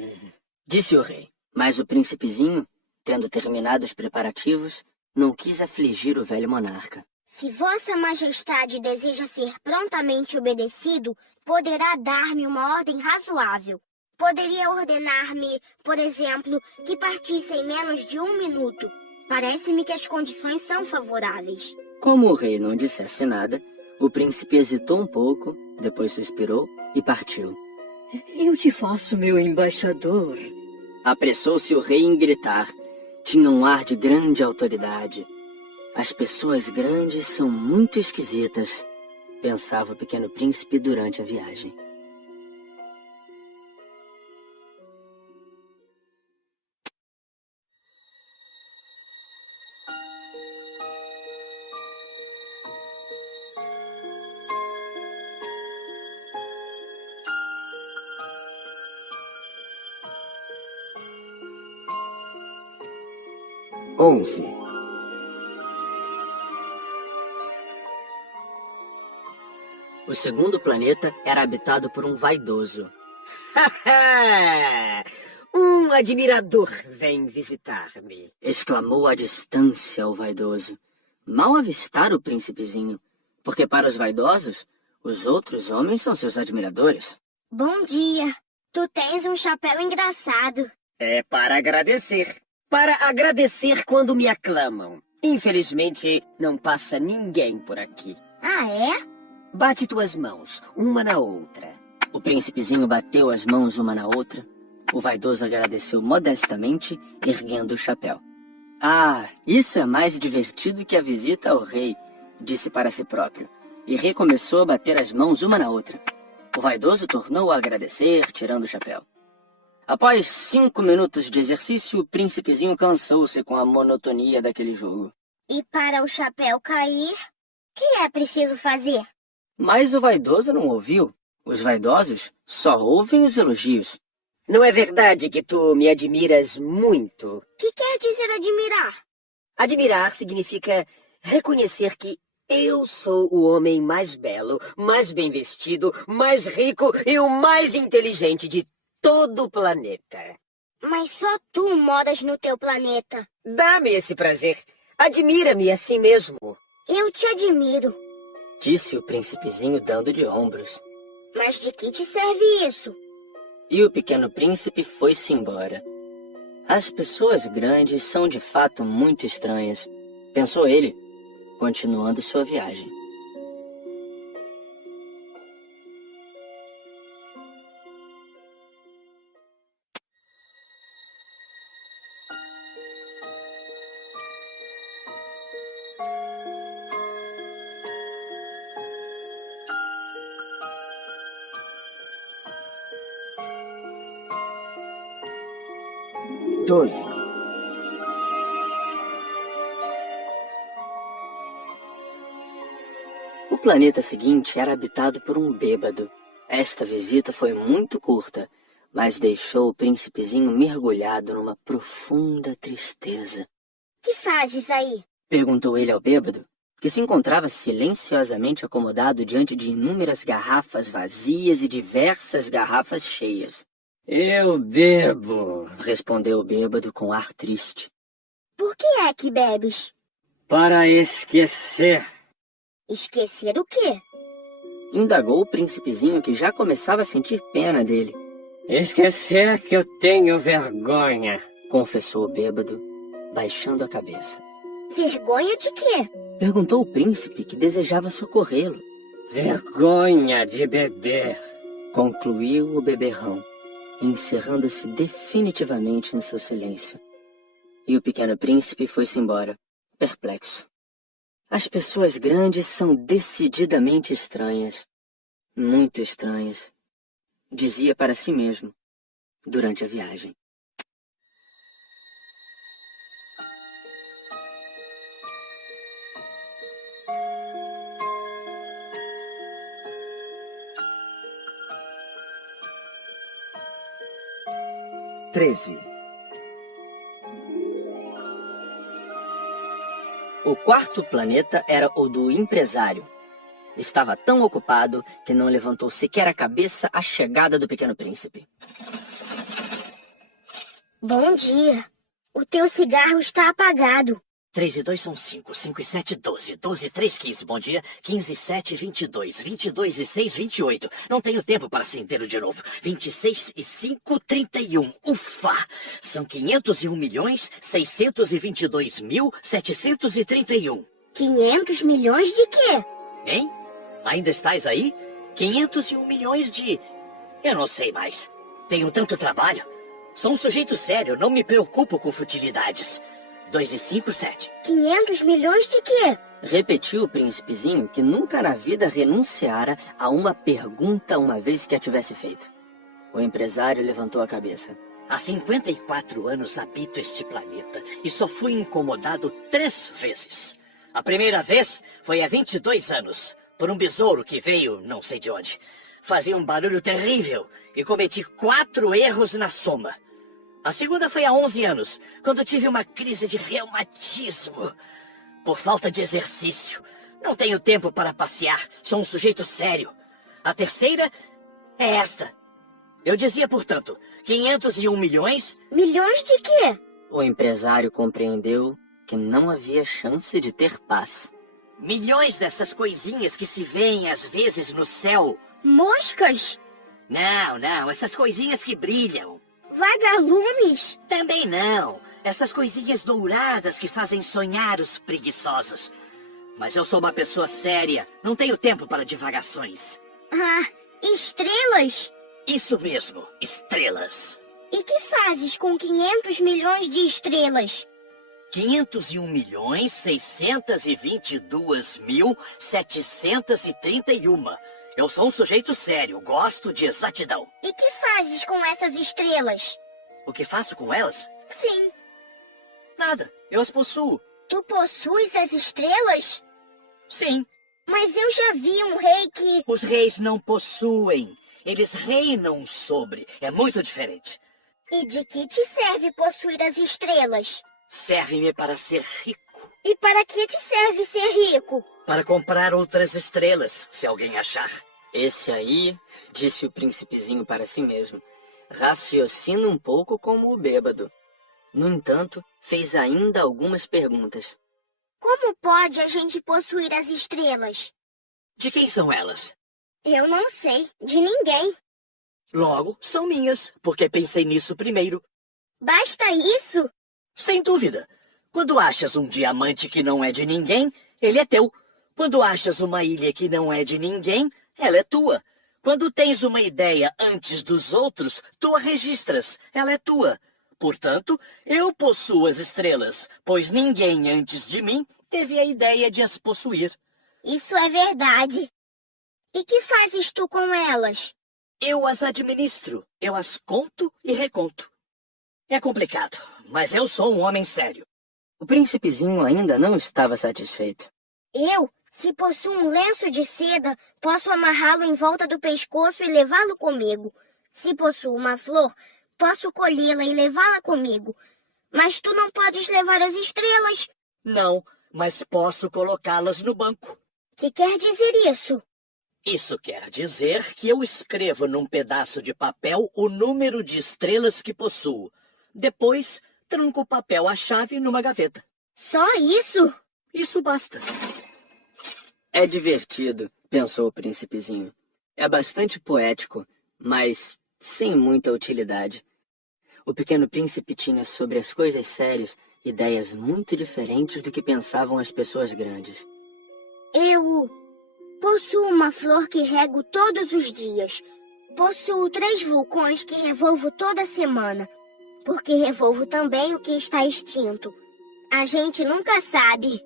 Disse o rei, mas o príncipezinho, tendo terminado os preparativos, não quis afligir o velho monarca. Se Vossa Majestade deseja ser prontamente obedecido, poderá dar-me uma ordem razoável. Poderia ordenar-me, por exemplo, que partisse em menos de 1 minuto. Parece-me que as condições são favoráveis. Como o rei não dissesse nada, o príncipe hesitou um pouco, depois suspirou e partiu. eu te faço meu embaixador. Apressou-se o rei em gritar. Tinha um ar de grande autoridade. As pessoas grandes são muito esquisitas, pensava o pequeno príncipe durante a viagem. O segundo planeta era habitado por um vaidoso. Um admirador vem visitar-me. Exclamou à distância o vaidoso. Mal avistar o príncipezinho, Porque para os vaidosos, os outros homens são seus admiradores. Bom dia. Tu tens um chapéu engraçado. É para agradecer. Para agradecer quando me aclamam. Infelizmente, não passa ninguém por aqui. Ah, é? Bate tuas mãos, uma na outra. O príncipezinho bateu as mãos uma na outra. O vaidoso agradeceu modestamente, erguendo o chapéu. Ah, isso é mais divertido que a visita ao rei, disse para si próprio, e recomeçou a bater as mãos uma na outra. O vaidoso tornou a agradecer, tirando o chapéu. Após 5 minutos de exercício, o príncipezinho cansou-se com a monotonia daquele jogo. E para o chapéu cair, o que é preciso fazer? Mas o vaidoso não ouviu. Os vaidosos só ouvem os elogios. Não é verdade que tu me admiras muito? O que quer dizer admirar? Admirar significa reconhecer que eu sou o homem mais belo, mais bem vestido, mais rico e o mais inteligente de todo o planeta. Mas só tu moras no teu planeta. Dá-me esse prazer. Admira-me assim mesmo. Eu te admiro. Disse o príncipezinho dando de ombros. Mas de que te serve isso? E o pequeno príncipe foi-se embora. As pessoas grandes são de fato muito estranhas, pensou ele, continuando sua viagem. O planeta seguinte era habitado por um bêbado. Esta visita foi muito curta, mas deixou o príncipezinho mergulhado numa profunda tristeza. Que fazes aí? Perguntou ele ao bêbado, que se encontrava silenciosamente acomodado diante de inúmeras garrafas vazias e diversas garrafas cheias. Eu bebo, respondeu o bêbado com ar triste. Por que é que bebes? para esquecer. Esquecer o quê? Indagou o príncipezinho, que já começava a sentir pena dele. Esquecer que eu tenho vergonha. Confessou o bêbado, baixando a cabeça. Vergonha de quê? Perguntou o príncipe, que desejava socorrê-lo. Vergonha de beber. Concluiu o beberrão, encerrando-se definitivamente no seu silêncio. E o pequeno príncipe foi-se embora, perplexo. As pessoas grandes são decididamente estranhas. Muito estranhas. Dizia para si mesmo, durante a viagem. O quarto planeta era o do empresário. Estava tão ocupado que não levantou sequer a cabeça à chegada do pequeno príncipe. Bom dia. O teu cigarro está apagado. 3 e 2 são 5, 5 e 7, 12, 12 e 3, 15, bom dia, 15 e 7, 22, 22 e 6, 28, não tenho tempo para acender de novo, 26 e 5, 31, ufa, são 501.622.731. 500 milhões de quê? Hein? Ainda estás aí? 501 milhões de... Eu não sei mais, tenho tanto trabalho, sou um sujeito sério, não me preocupo com futilidades. 2 e 5, 7. 500 milhões de quê? Repetiu o príncipezinho, que nunca na vida renunciara a uma pergunta uma vez que a tivesse feito. O empresário levantou a cabeça. Há 54 anos habito este planeta e só fui incomodado 3 vezes. A primeira vez foi há 22 anos, por um besouro que veio não sei de onde. Fazia um barulho terrível e cometi 4 erros na soma. A segunda foi há 11 anos, quando tive uma crise de reumatismo. Por falta de exercício. Não tenho tempo para passear, sou um sujeito sério. A terceira é esta. Eu dizia, portanto, 501 milhões... Milhões de quê? O empresário compreendeu que não havia chance de ter paz. Milhões dessas coisinhas que se veem às vezes no céu. Moscas? Não, essas coisinhas que brilham. Vagalumes? Também não. Essas coisinhas douradas que fazem sonhar os preguiçosos. Mas eu sou uma pessoa séria. Não tenho tempo para divagações. Ah, estrelas? Isso mesmo, estrelas. E que fazes com 500 milhões de estrelas? 501.622.731. Eu sou um sujeito sério, gosto de exatidão. E que fazes com essas estrelas? O que faço com elas? Sim. Nada, eu as possuo. Tu possuis as estrelas? Sim. Mas eu já vi um rei que... Os reis não possuem, eles reinam sobre. É muito diferente. E de que te serve possuir as estrelas? Serve-me para ser rico. E para que te serve ser rico? Para comprar outras estrelas, se alguém achar. Esse aí, disse o príncipezinho para si mesmo, raciocina um pouco como o bêbado. No entanto, fez ainda algumas perguntas. Como pode a gente possuir as estrelas? De quem são elas? Eu não sei, de ninguém. Logo, são minhas, porque pensei nisso primeiro. Basta isso? Sem dúvida. Quando achas um diamante que não é de ninguém, ele é teu. Quando achas uma ilha que não é de ninguém, ela é tua. Quando tens uma ideia antes dos outros, tu a registras, ela é tua. Portanto, eu possuo as estrelas, pois ninguém antes de mim teve a ideia de as possuir. Isso é verdade. E que fazes tu com elas? Eu as administro, eu as conto e reconto. É complicado, mas eu sou um homem sério. O príncipezinho ainda não estava satisfeito. Eu, se possuo um lenço de seda, posso amarrá-lo em volta do pescoço e levá-lo comigo. Se possuo uma flor, posso colhê-la e levá-la comigo. Mas tu não podes levar as estrelas. Não, mas posso colocá-las no banco. Que quer dizer isso? Isso quer dizer que eu escrevo num pedaço de papel o número de estrelas que possuo. Depois, tranco o papel à chave numa gaveta. Só isso? Isso basta. É divertido, pensou o príncipezinho. É bastante poético, mas sem muita utilidade. O pequeno príncipe tinha sobre as coisas sérias ideias muito diferentes do que pensavam as pessoas grandes. Eu possuo uma flor que rego todos os dias. Possuo 3 vulcões que revolvo toda semana, porque revolvo também o que está extinto. A gente nunca sabe.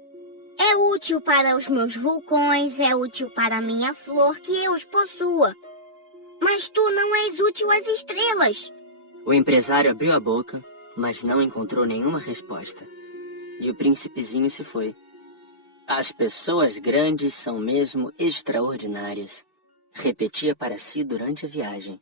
É útil para os meus vulcões, é útil para a minha flor que eu os possua. Mas tu não és útil às estrelas. O empresário abriu a boca, mas não encontrou nenhuma resposta. E o príncipezinho se foi. As pessoas grandes são mesmo extraordinárias, repetia para si durante a viagem.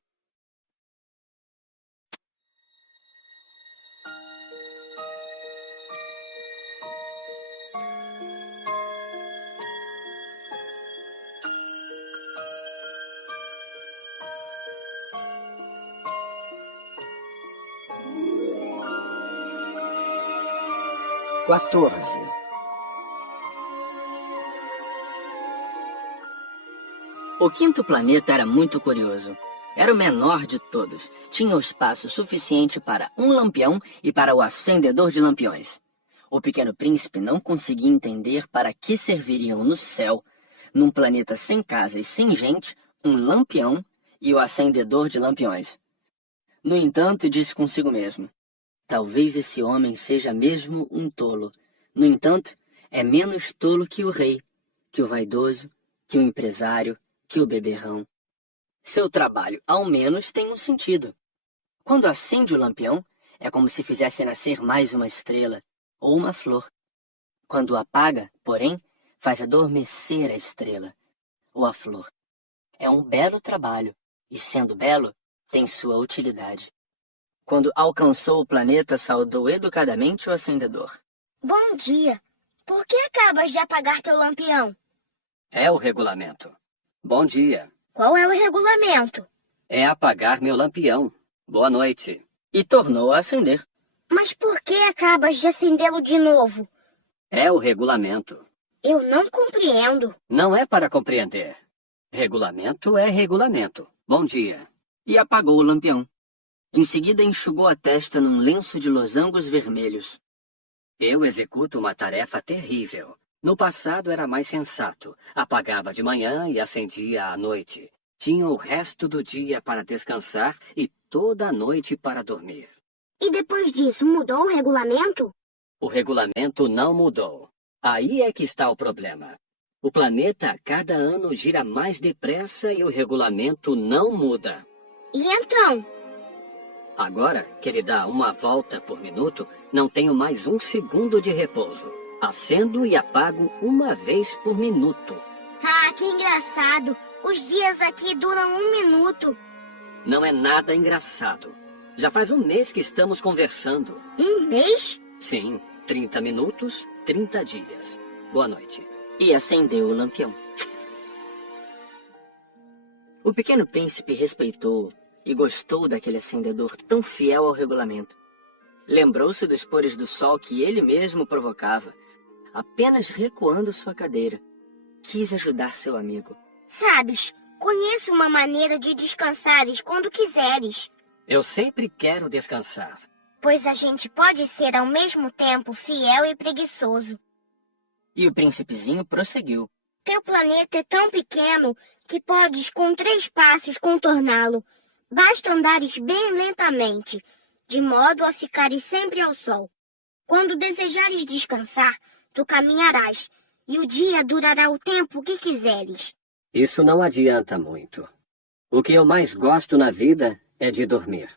O quinto planeta era muito curioso. Era o menor de todos. Tinha espaço suficiente para um lampião e para o acendedor de lampiões. O pequeno príncipe não conseguia entender para que serviriam no céu, num planeta sem casa e sem gente, um lampião e o acendedor de lampiões. No entanto, disse consigo mesmo, talvez esse homem seja mesmo um tolo. No entanto, é menos tolo que o rei, que o vaidoso, que o empresário, que o beberrão. Seu trabalho, ao menos, tem um sentido. Quando acende o lampião, é como se fizesse nascer mais uma estrela ou uma flor. Quando o apaga, porém, faz adormecer a estrela ou a flor. É um belo trabalho, e sendo belo, tem sua utilidade. Quando alcançou o planeta, saudou educadamente o acendedor. Bom dia. Por que acabas de apagar teu lampião? É o regulamento. Bom dia. Qual é o regulamento? É apagar meu lampião. Boa noite. E tornou a acender. Mas por que acabas de acendê-lo de novo? É o regulamento. Eu não compreendo. Não é para compreender. Regulamento é regulamento. Bom dia. E apagou o lampião. Em seguida, enxugou a testa num lenço de losangos vermelhos. Eu executo uma tarefa terrível. No passado era mais sensato. Apagava de manhã e acendia à noite. Tinha o resto do dia para descansar e toda a noite para dormir. E depois disso, mudou o regulamento? O regulamento não mudou. Aí é que está o problema. O planeta a cada ano gira mais depressa e o regulamento não muda. E então? Agora que ele dá uma volta por minuto, não tenho mais um segundo de repouso. Acendo e apago uma vez por minuto. Ah, que engraçado. Os dias aqui duram 1 minuto. Não é nada engraçado. Já faz um mês que estamos conversando. 1 mês? Sim, 30 minutos, 30 dias. Boa noite. E acendeu o lampião. O pequeno príncipe respeitou e gostou daquele acendedor tão fiel ao regulamento. Lembrou-se dos pores do sol que ele mesmo provocava, apenas recuando sua cadeira. Quis ajudar seu amigo. Sabes, conheço uma maneira de descansares quando quiseres. Eu sempre quero descansar. Pois a gente pode ser ao mesmo tempo fiel e preguiçoso. E o príncipezinho prosseguiu. Teu planeta é tão pequeno que podes com 3 passos contorná-lo. Basta andares bem lentamente, de modo a ficares sempre ao sol. Quando desejares descansar, tu caminharás, e o dia durará o tempo que quiseres. Isso não adianta muito. O que eu mais gosto na vida é de dormir.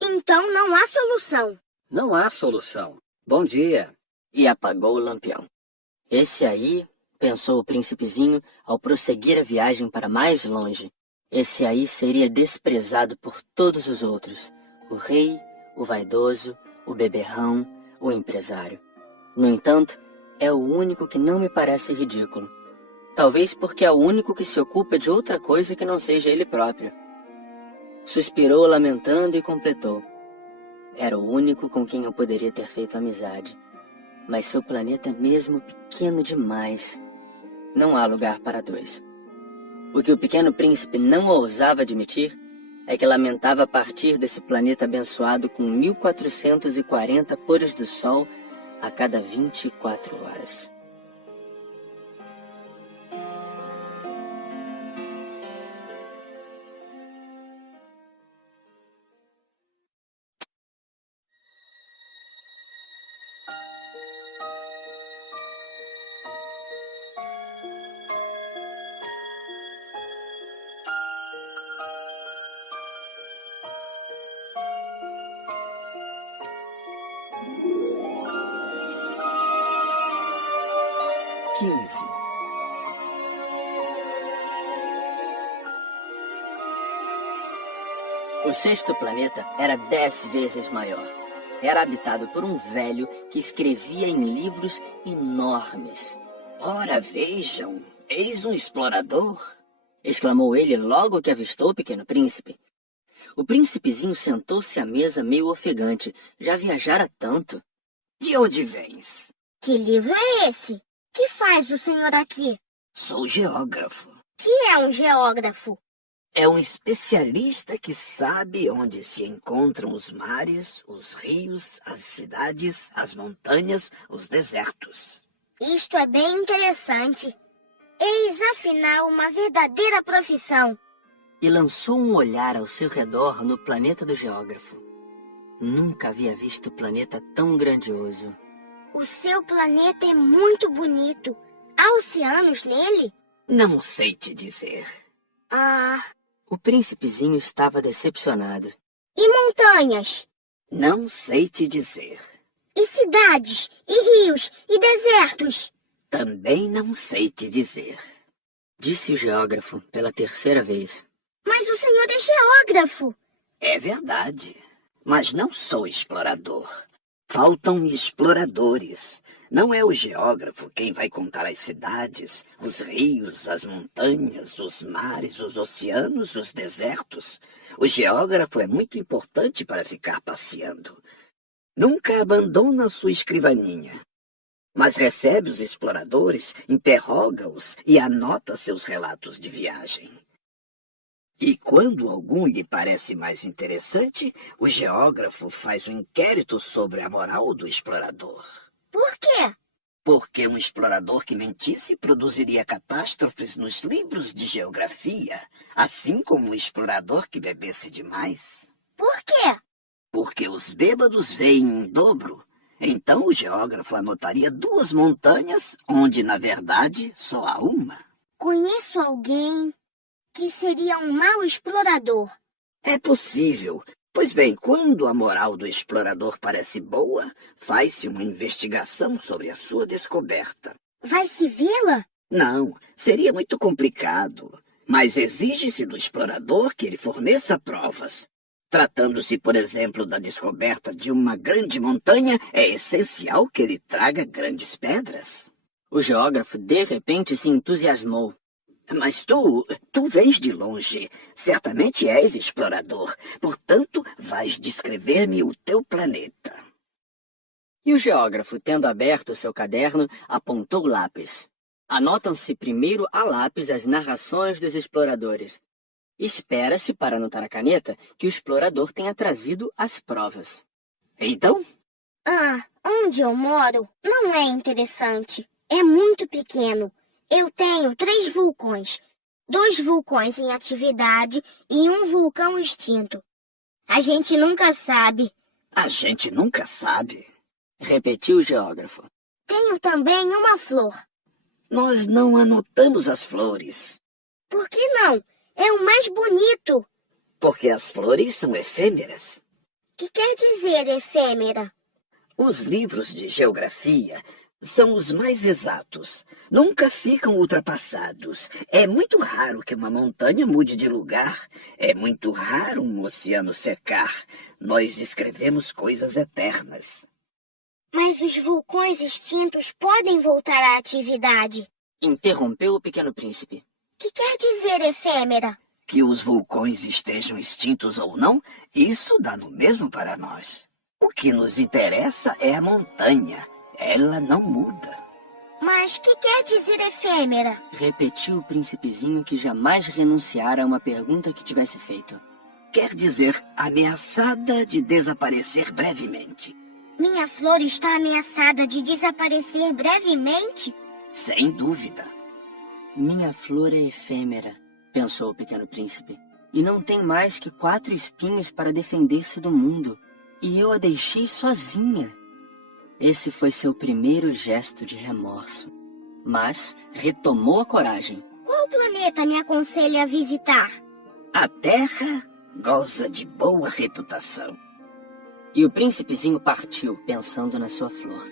Então não há solução. Não há solução. Bom dia. E apagou o lampião. Esse aí, pensou o príncipezinho ao prosseguir a viagem para mais longe. Esse aí seria desprezado por todos os outros. O rei, o vaidoso, o beberrão, o empresário. No entanto, é o único que não me parece ridículo. Talvez porque é o único que se ocupa de outra coisa que não seja ele próprio. Suspirou lamentando e completou. Era o único com quem eu poderia ter feito amizade. Mas seu planeta é mesmo pequeno demais. Não há lugar para 2. O que o pequeno príncipe não ousava admitir é que lamentava partir desse planeta abençoado com 1440 pores do sol a cada 24 horas. O 6º planeta era 10 vezes maior. Era habitado por um velho que escrevia em livros enormes. Ora, vejam, eis um explorador. Exclamou ele logo que avistou o pequeno príncipe. O príncipezinho sentou-se à mesa meio ofegante. Já viajara tanto. De onde vens? Que livro é esse? Que faz o senhor aqui? Sou geógrafo. Que é um geógrafo? É um especialista que sabe onde se encontram os mares, os rios, as cidades, as montanhas, os desertos. Isto é bem interessante. Eis, afinal, uma verdadeira profissão. E lançou um olhar ao seu redor no planeta do geógrafo. Nunca havia visto planeta tão grandioso. O seu planeta é muito bonito. Há oceanos nele? Não sei te dizer. Ah... O príncipezinho estava decepcionado. E montanhas? Não sei te dizer. E cidades? E rios? E desertos? Também não sei te dizer. Disse o geógrafo pela 3ª vez. Mas o senhor é geógrafo. É verdade, mas não sou explorador. Faltam-me exploradores. Não é o geógrafo quem vai contar as cidades, os rios, as montanhas, os mares, os oceanos, os desertos. O geógrafo é muito importante para ficar passeando. Nunca abandona sua escrivaninha. mas recebe os exploradores, interroga-os e anota seus relatos de viagem. E quando algum lhe parece mais interessante, o geógrafo faz um inquérito sobre a moral do explorador. Por quê? Porque um explorador que mentisse produziria catástrofes nos livros de geografia, assim como um explorador que bebesse demais. Por quê? Porque os bêbados veem em dobro. Então o geógrafo anotaria 2 montanhas, onde, na verdade, só há uma. Conheço alguém que seria um mau explorador. É possível. Pois bem, quando a moral do explorador parece boa, faz-se uma investigação sobre a sua descoberta. Vai se vê-la? Não, seria muito complicado. Mas exige-se do explorador que ele forneça provas. Tratando-se, por exemplo, da descoberta de uma grande montanha, é essencial que ele traga grandes pedras. O geógrafo, de repente, se entusiasmou. Mas tu vens de longe. Certamente és explorador. Portanto, vais descrever-me o teu planeta. E o geógrafo, tendo aberto seu caderno, apontou o lápis. Anotam-se primeiro a lápis as narrações dos exploradores. Espera-se, para anotar a caneta, que o explorador tenha trazido as provas. Então? Onde eu moro não é interessante. É muito pequeno. Eu tenho 3 vulcões. 2 vulcões em atividade e 1 vulcão extinto. A gente nunca sabe. A gente nunca sabe, repetiu o geógrafo. Tenho também uma flor. Nós não anotamos as flores. Por que não? É o mais bonito. Porque as flores são efêmeras. O que quer dizer efêmera? Os livros de geografia são os mais exatos. Nunca ficam ultrapassados. É muito raro que uma montanha mude de lugar. É muito raro um oceano secar. Nós escrevemos coisas eternas. Mas os vulcões extintos podem voltar à atividade. Interrompeu o Pequeno Príncipe. O que quer dizer efêmera? Que os vulcões estejam extintos ou não, isso dá no mesmo para nós. O que nos interessa é a montanha. Ela não muda. Mas o que quer dizer efêmera? Repetiu o príncipezinho, que jamais renunciara a uma pergunta que tivesse feito. Quer dizer ameaçada de desaparecer brevemente. Minha flor está ameaçada de desaparecer brevemente? Sem dúvida. Minha flor é efêmera, pensou o Pequeno Príncipe, e não tem mais que 4 espinhos para defender-se do mundo. E eu a deixei sozinha. Esse foi seu primeiro gesto de remorso. Mas retomou a coragem. Qual planeta me aconselha a visitar? A Terra goza de boa reputação. E o príncipezinho partiu, pensando na sua flor.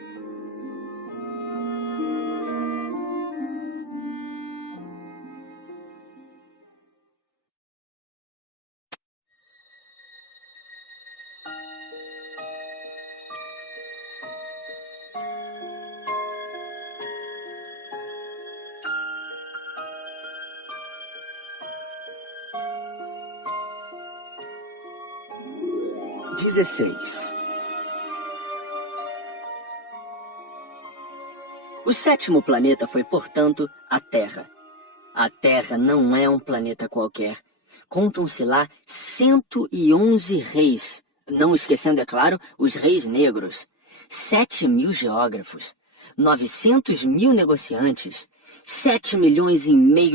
O 7º planeta foi, portanto, a Terra. A Terra não é um planeta qualquer. Contam-se lá 111 reis, não esquecendo, é claro, os reis negros, 7.000 geógrafos, 900.000 negociantes, 7,5 milhões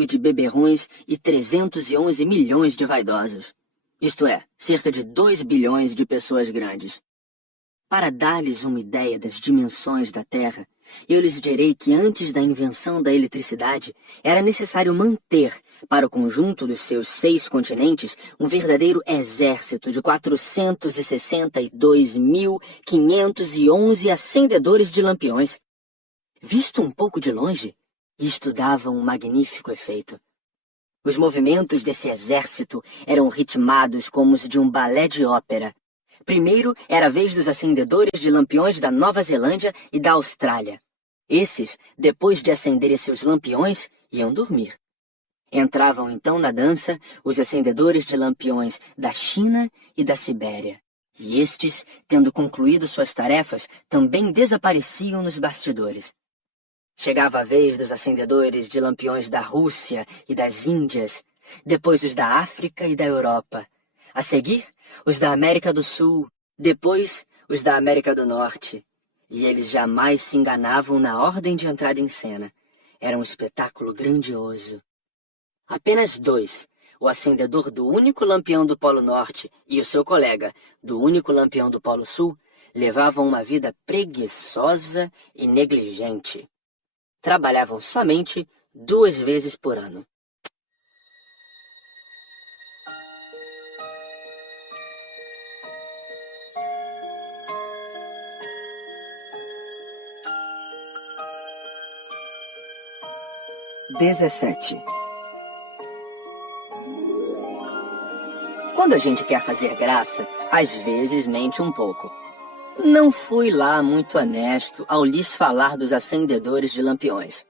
de beberrões e 311 milhões de vaidosos. Isto é, cerca de 2 bilhões de pessoas grandes. Para dar-lhes uma ideia das dimensões da Terra, eu lhes direi que antes da invenção da eletricidade, era necessário manter, para o conjunto dos seus 6 continentes, um verdadeiro exército de 462.511 acendedores de lampiões. Visto um pouco de longe, isto dava um magnífico efeito. Os movimentos desse exército eram ritmados como os de um balé de ópera. Primeiro era a vez dos acendedores de lampiões da Nova Zelândia e da Austrália. Esses, depois de acenderem seus lampiões, iam dormir. Entravam então na dança os acendedores de lampiões da China e da Sibéria. E estes, tendo concluído suas tarefas, também desapareciam nos bastidores. Chegava a vez dos acendedores de lampiões da Rússia e das Índias, depois os da África e da Europa. A seguir, os da América do Sul, depois os da América do Norte. E eles jamais se enganavam na ordem de entrada em cena. Era um espetáculo grandioso. Apenas dois, o acendedor do único lampião do Polo Norte e o seu colega, do único lampião do Polo Sul, levavam uma vida preguiçosa e negligente. Trabalhavam somente 2 vezes por ano. XVII. Quando a gente quer fazer graça, às vezes mente um pouco. Não fui lá muito honesto ao lhes falar dos acendedores de lampiões.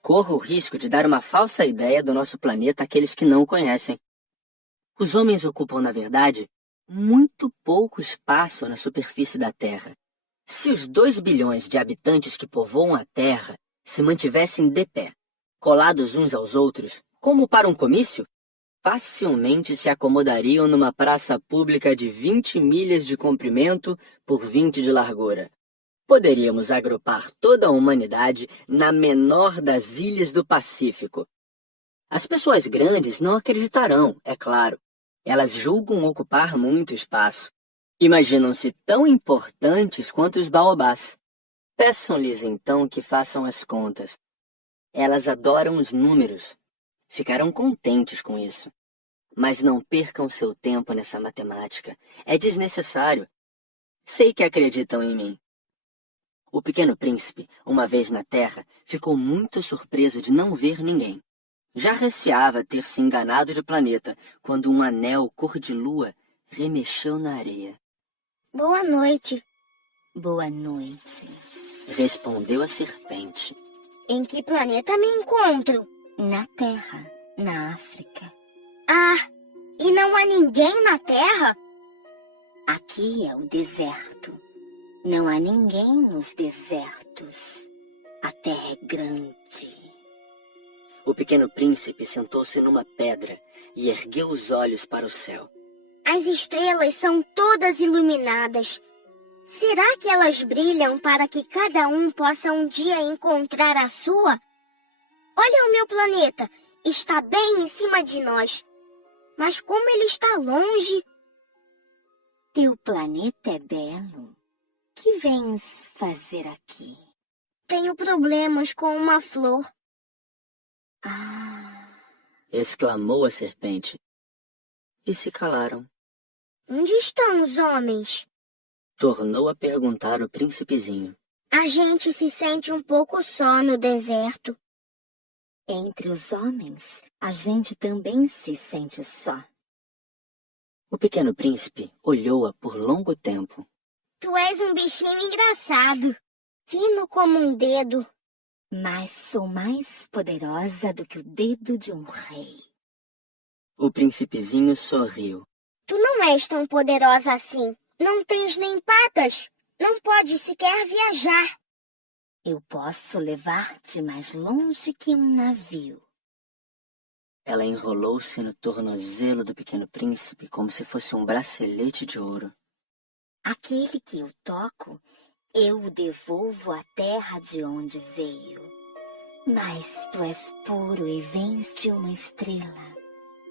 Corro o risco de dar uma falsa ideia do nosso planeta àqueles que não conhecem. Os homens ocupam, na verdade, muito pouco espaço na superfície da Terra. Se os 2 bilhões de habitantes que povoam a Terra se mantivessem de pé, colados uns aos outros, como para um comício, facilmente se acomodariam numa praça pública de 20 milhas de comprimento por 20 de largura. Poderíamos agrupar toda a humanidade na menor das ilhas do Pacífico. As pessoas grandes não acreditarão, é claro. Elas julgam ocupar muito espaço. Imaginam-se tão importantes quanto os baobás. Peçam-lhes então que façam as contas. Elas adoram os números. Ficarão contentes com isso. Mas não percam seu tempo nessa matemática. É desnecessário. Sei que acreditam em mim. O Pequeno Príncipe, uma vez na Terra, ficou muito surpreso de não ver ninguém. Já receava ter se enganado de planeta, quando um anel cor de lua remexeu na areia. Boa noite. Boa noite. Respondeu a serpente. Em que planeta me encontro? Na Terra, na África. Ah, e não há ninguém na Terra? Aqui é o deserto. Não há ninguém nos desertos. A Terra é grande. O Pequeno Príncipe sentou-se numa pedra e ergueu os olhos para o céu. As estrelas são todas iluminadas. Será que elas brilham para que cada um possa um dia encontrar a sua? Olha o meu planeta, está bem em cima de nós. Mas como ele está longe... Teu planeta é belo. Que vens fazer aqui? Tenho problemas com uma flor. Ah, Exclamou a serpente. E se calaram. Onde estão os homens? Tornou a perguntar o príncipezinho. A gente se sente um pouco só no deserto. entre os homens, a gente também se sente só. O Pequeno Príncipe olhou-a por longo tempo. Tu és um bichinho engraçado, fino como um dedo. Mas sou mais poderosa do que o dedo de um rei. O príncipezinho sorriu. Tu não és tão poderosa assim. Não tens nem patas. Não podes sequer viajar. Eu posso levar-te mais longe que um navio. Ela enrolou-se no tornozelo do Pequeno Príncipe como se fosse um bracelete de ouro. Aquele que eu toco, eu o devolvo à terra de onde veio. Mas tu és puro e vens de uma estrela.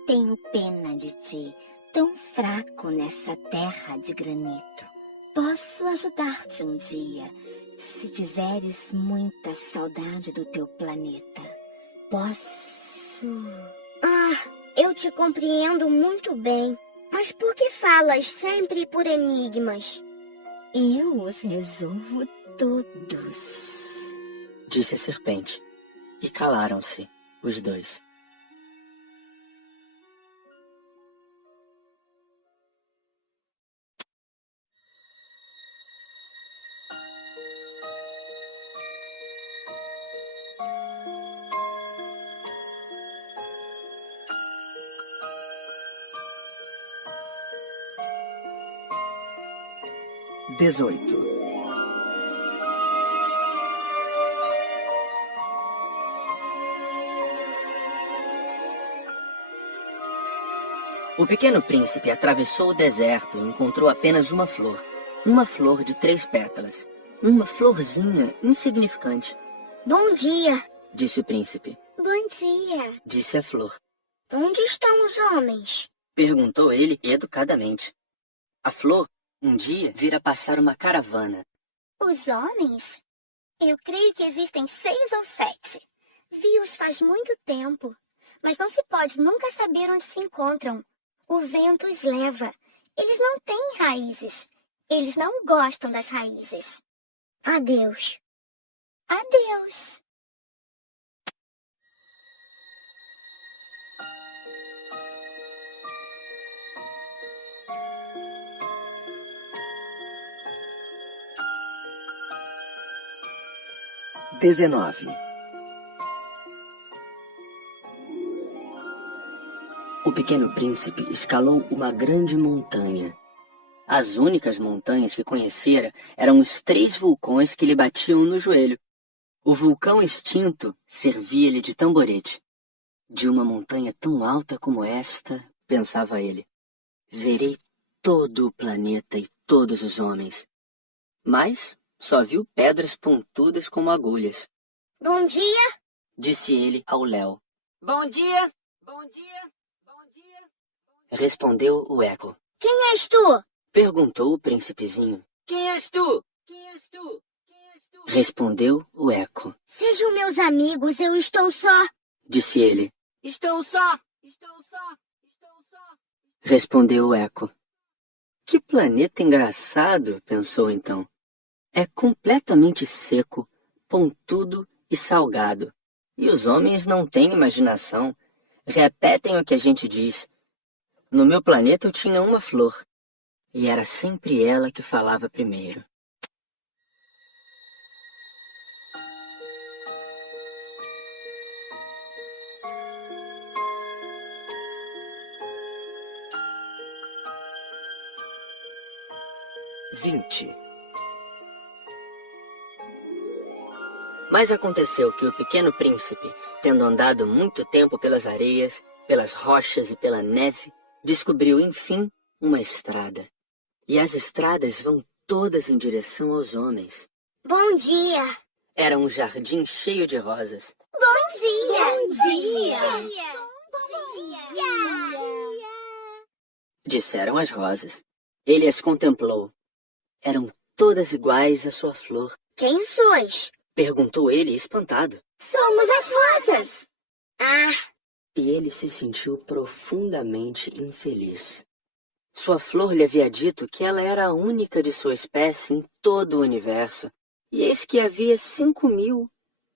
Tenho pena de ti, tão fraco nessa terra de granito. Posso ajudar-te um dia, se tiveres muita saudade do teu planeta. Posso... Eu te compreendo muito bem. Mas por que falas sempre por enigmas? Eu os resolvo todos. Disse a serpente. E calaram-se, os dois. 18. O pequeno príncipe atravessou o deserto e encontrou apenas uma flor de 3 pétalas. Uma florzinha insignificante. Bom dia. Disse o príncipe. Bom dia. Disse a flor. Onde estão os homens? Perguntou ele educadamente. A flor, um dia, vira passar uma caravana. Os homens? Eu creio que existem 6 ou 7. Vi-os faz muito tempo, mas não se pode nunca saber onde se encontram. O vento os leva. Eles não têm raízes. Eles não gostam das raízes. Adeus. Adeus. O pequeno príncipe escalou uma grande montanha. As únicas montanhas que conhecera eram os 3 vulcões que lhe batiam no joelho. O vulcão extinto servia-lhe de tamborete. De uma montanha tão alta como esta, pensava ele, verei todo o planeta e todos os homens. Mas só viu pedras pontudas como agulhas. Bom dia. Disse ele ao Léo. Bom dia. Bom dia. Bom dia. Respondeu o eco. Quem és tu? Perguntou o príncipezinho. Quem és tu? Quem és tu? Quem és tu? Respondeu o eco. Sejam meus amigos, eu estou só. Disse ele. Estou só. Estou só. Estou só. Respondeu o eco. Que planeta engraçado, pensou então. É completamente seco, pontudo e salgado. E os homens não têm imaginação. Repetem o que a gente diz. No meu planeta eu tinha uma flor. E era sempre ela que falava primeiro. Mas aconteceu que o pequeno príncipe, tendo andado muito tempo pelas areias, pelas rochas e pela neve, descobriu, enfim, uma estrada. E as estradas vão todas em direção aos homens. Bom dia. Era um jardim cheio de rosas. Bom dia. Bom dia. Bom dia. Disseram as rosas. Ele as contemplou. Eram todas iguais à sua flor. Quem sois? Perguntou ele, espantado. Somos as rosas. Ah, E ele se sentiu profundamente infeliz. Sua flor lhe havia dito que ela era a única de sua espécie em todo o universo. E eis que havia 5.000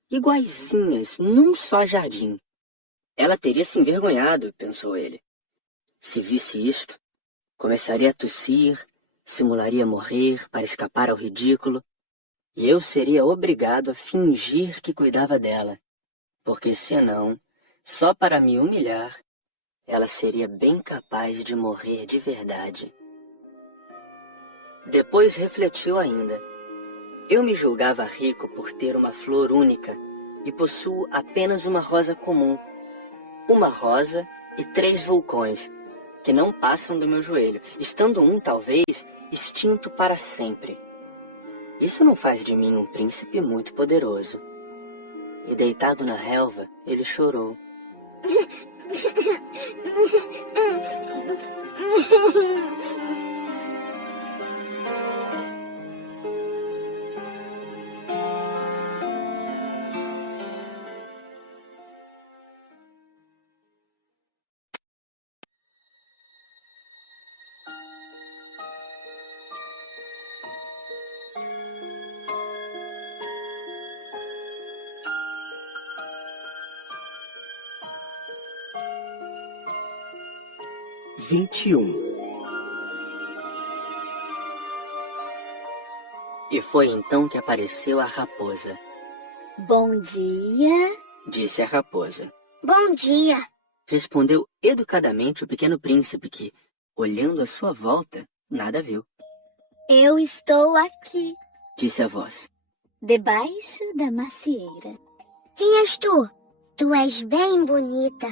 iguaizinhas num só jardim. Ela teria se envergonhado, pensou ele. Se visse isto, começaria a tossir, simularia morrer para escapar ao ridículo, e eu seria obrigado a fingir que cuidava dela, porque senão, só para me humilhar, ela seria bem capaz de morrer de verdade. Depois refletiu ainda. Eu me julgava rico por ter uma flor única e possuo apenas uma rosa comum. Uma rosa e 3 vulcões, que não passam do meu joelho, estando um, talvez, extinto para sempre. Isso não faz de mim um príncipe muito poderoso. E deitado na relva, ele chorou. E foi então que apareceu a raposa. bom dia. Disse a raposa. Bom dia. Respondeu educadamente o pequeno príncipe que, olhando à sua volta, nada viu. Eu estou aqui, disse a voz. debaixo da macieira. Quem és tu? Tu és bem bonita.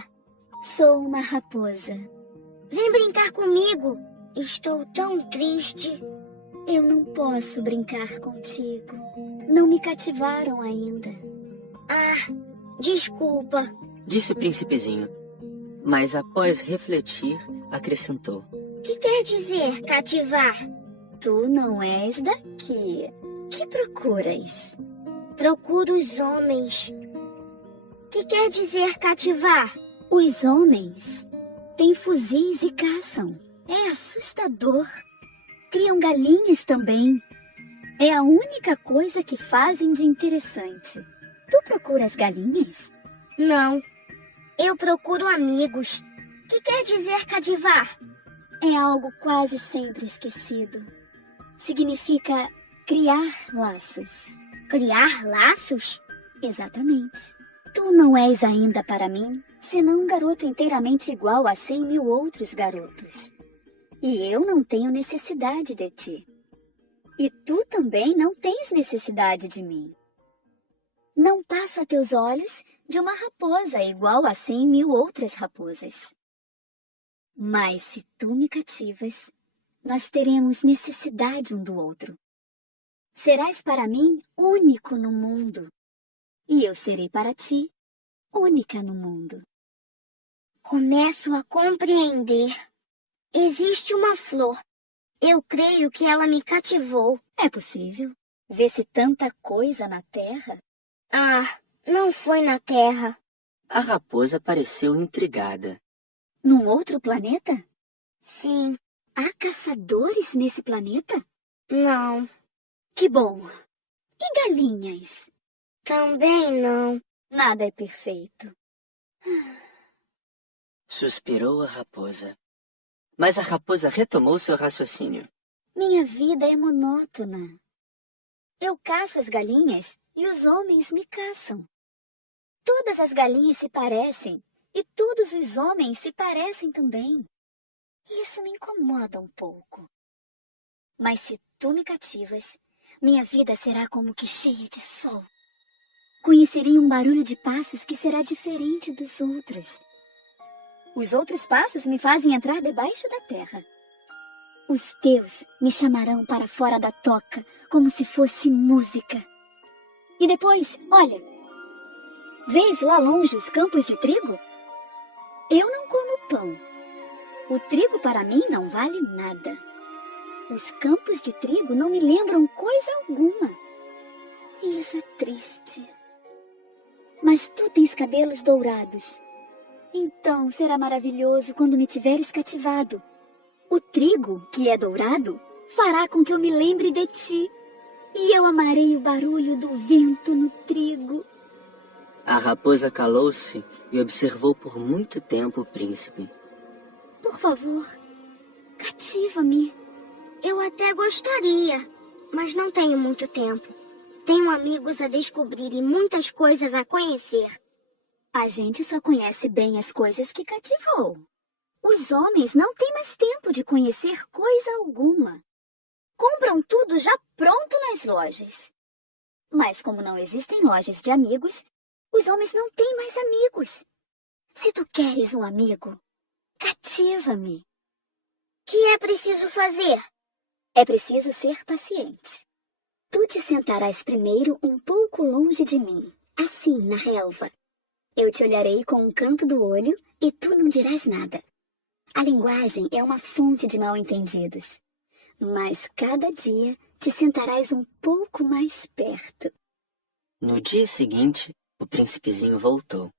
Sou uma raposa. Vem brincar comigo. Estou tão triste. Eu não posso brincar contigo. Não me cativaram ainda. Ah, desculpa. Disse o príncipezinho. Mas após refletir, acrescentou. Que quer dizer cativar? Tu não és daqui. Que procuras? Procuro os homens. Que quer dizer cativar? Os homens têm fuzis e caçam. É assustador. Criam galinhas também. É a única coisa que fazem de interessante. Tu procuras galinhas? Não. Eu procuro amigos. Que quer dizer cativar? É algo quase sempre esquecido. Significa criar laços. Criar laços? Exatamente. Tu não és ainda para mim, senão um garoto inteiramente igual a 100.000 outros garotos. E eu não tenho necessidade de ti. E tu também não tens necessidade de mim. Não passo a teus olhos de uma raposa igual a 100.000 outras raposas. Mas se tu me cativas, nós teremos necessidade um do outro. Serás para mim único no mundo. E eu serei para ti única no mundo. Começo a compreender. Existe uma flor. Eu creio que ela me cativou. É possível. Vê-se tanta coisa na terra. Ah, não foi na Terra. A raposa pareceu intrigada. Num outro planeta? Sim. Há caçadores nesse planeta? Não. Que bom. E galinhas? Também não. Nada é perfeito. Suspirou a raposa. Mas a raposa retomou seu raciocínio. Minha vida é monótona. Eu caço as galinhas e os homens me caçam. Todas as galinhas se parecem e todos os homens se parecem também. Isso me incomoda um pouco. Mas se tu me cativas, minha vida será como que cheia de sol. Conhecerei um barulho de passos que será diferente dos outros. Os outros passos me fazem entrar debaixo da terra. Os teus me chamarão para fora da toca, como se fosse música. E depois, olha, vês lá longe os campos de trigo? Eu não como pão. O trigo para mim não vale nada. Os campos de trigo não me lembram coisa alguma. E isso é triste. Mas tu tens cabelos dourados. Então será maravilhoso quando me tiveres cativado. O trigo, que é dourado, fará com que eu me lembre de ti. E eu amarei o barulho do vento no trigo. A raposa calou-se e observou por muito tempo o príncipe. Por favor, cativa-me. Eu até gostaria, mas não tenho muito tempo. Tenho amigos a descobrir e muitas coisas a conhecer. A gente só conhece bem as coisas que cativou. Os homens não têm mais tempo de conhecer coisa alguma. Compram tudo já pronto nas lojas. Mas como não existem lojas de amigos, os homens não têm mais amigos. Se tu queres um amigo, cativa-me. Que é preciso fazer? É preciso ser paciente. Tu te sentarás primeiro um pouco longe de mim, assim, na relva. Eu te olharei com um canto do olho e tu não dirás nada. A linguagem é uma fonte de mal-entendidos. Mas cada dia te sentarás um pouco mais perto. No dia seguinte, o príncipezinho voltou.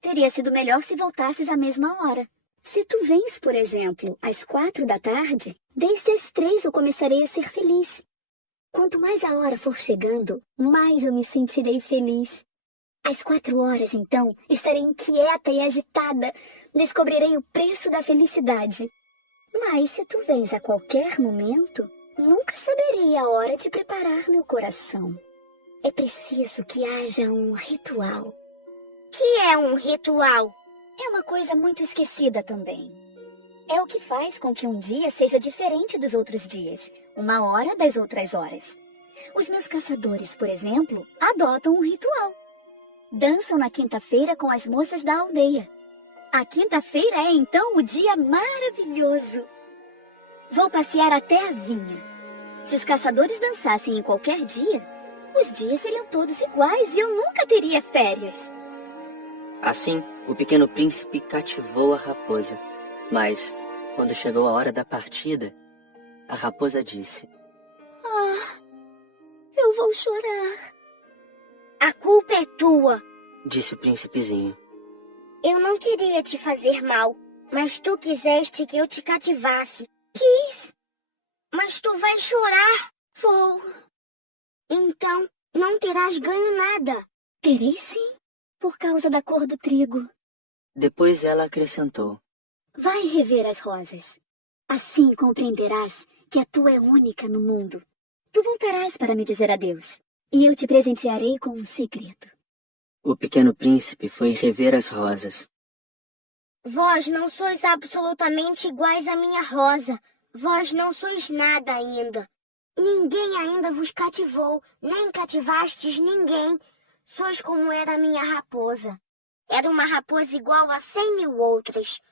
Teria sido melhor se voltasses à mesma hora. Se tu vens, por exemplo, às 4 da tarde, desde as 3 eu começarei a ser feliz. Quanto mais a hora for chegando, mais eu me sentirei feliz. Às 4 horas, então, estarei inquieta e agitada. Descobrirei o preço da felicidade. Mas se tu vens a qualquer momento, nunca saberei a hora de preparar meu coração. É preciso que haja um ritual. Que é um ritual? É uma coisa muito esquecida também. É o que faz com que um dia seja diferente dos outros dias. uma hora das outras horas. Os meus caçadores, por exemplo, adotam um ritual. Dançam na quinta-feira com as moças da aldeia. A quinta-feira é então o dia maravilhoso. Vou passear até a vinha. Se os caçadores dançassem em qualquer dia, os dias seriam todos iguais e eu nunca teria férias. Assim, o pequeno príncipe cativou a raposa. Mas, quando chegou a hora da partida, a raposa disse: Ah, eu vou chorar. A culpa é tua. Disse o príncipezinho. Eu não queria te fazer mal, mas tu quiseste que eu te cativasse. Quis. Mas tu vai chorar. Vou. Então, não terás ganho nada. Terei sim, por causa da cor do trigo. Depois ela acrescentou: Vai rever as rosas. Assim compreenderás que a tua é única no mundo. Tu voltarás para me dizer adeus, e eu te presentearei com um segredo. O pequeno príncipe foi rever as rosas. Vós não sois absolutamente iguais à minha rosa. Vós não sois nada ainda. Ninguém ainda vos cativou, nem cativastes ninguém. Sois como era a minha raposa. Era uma raposa igual a 100.000 outras.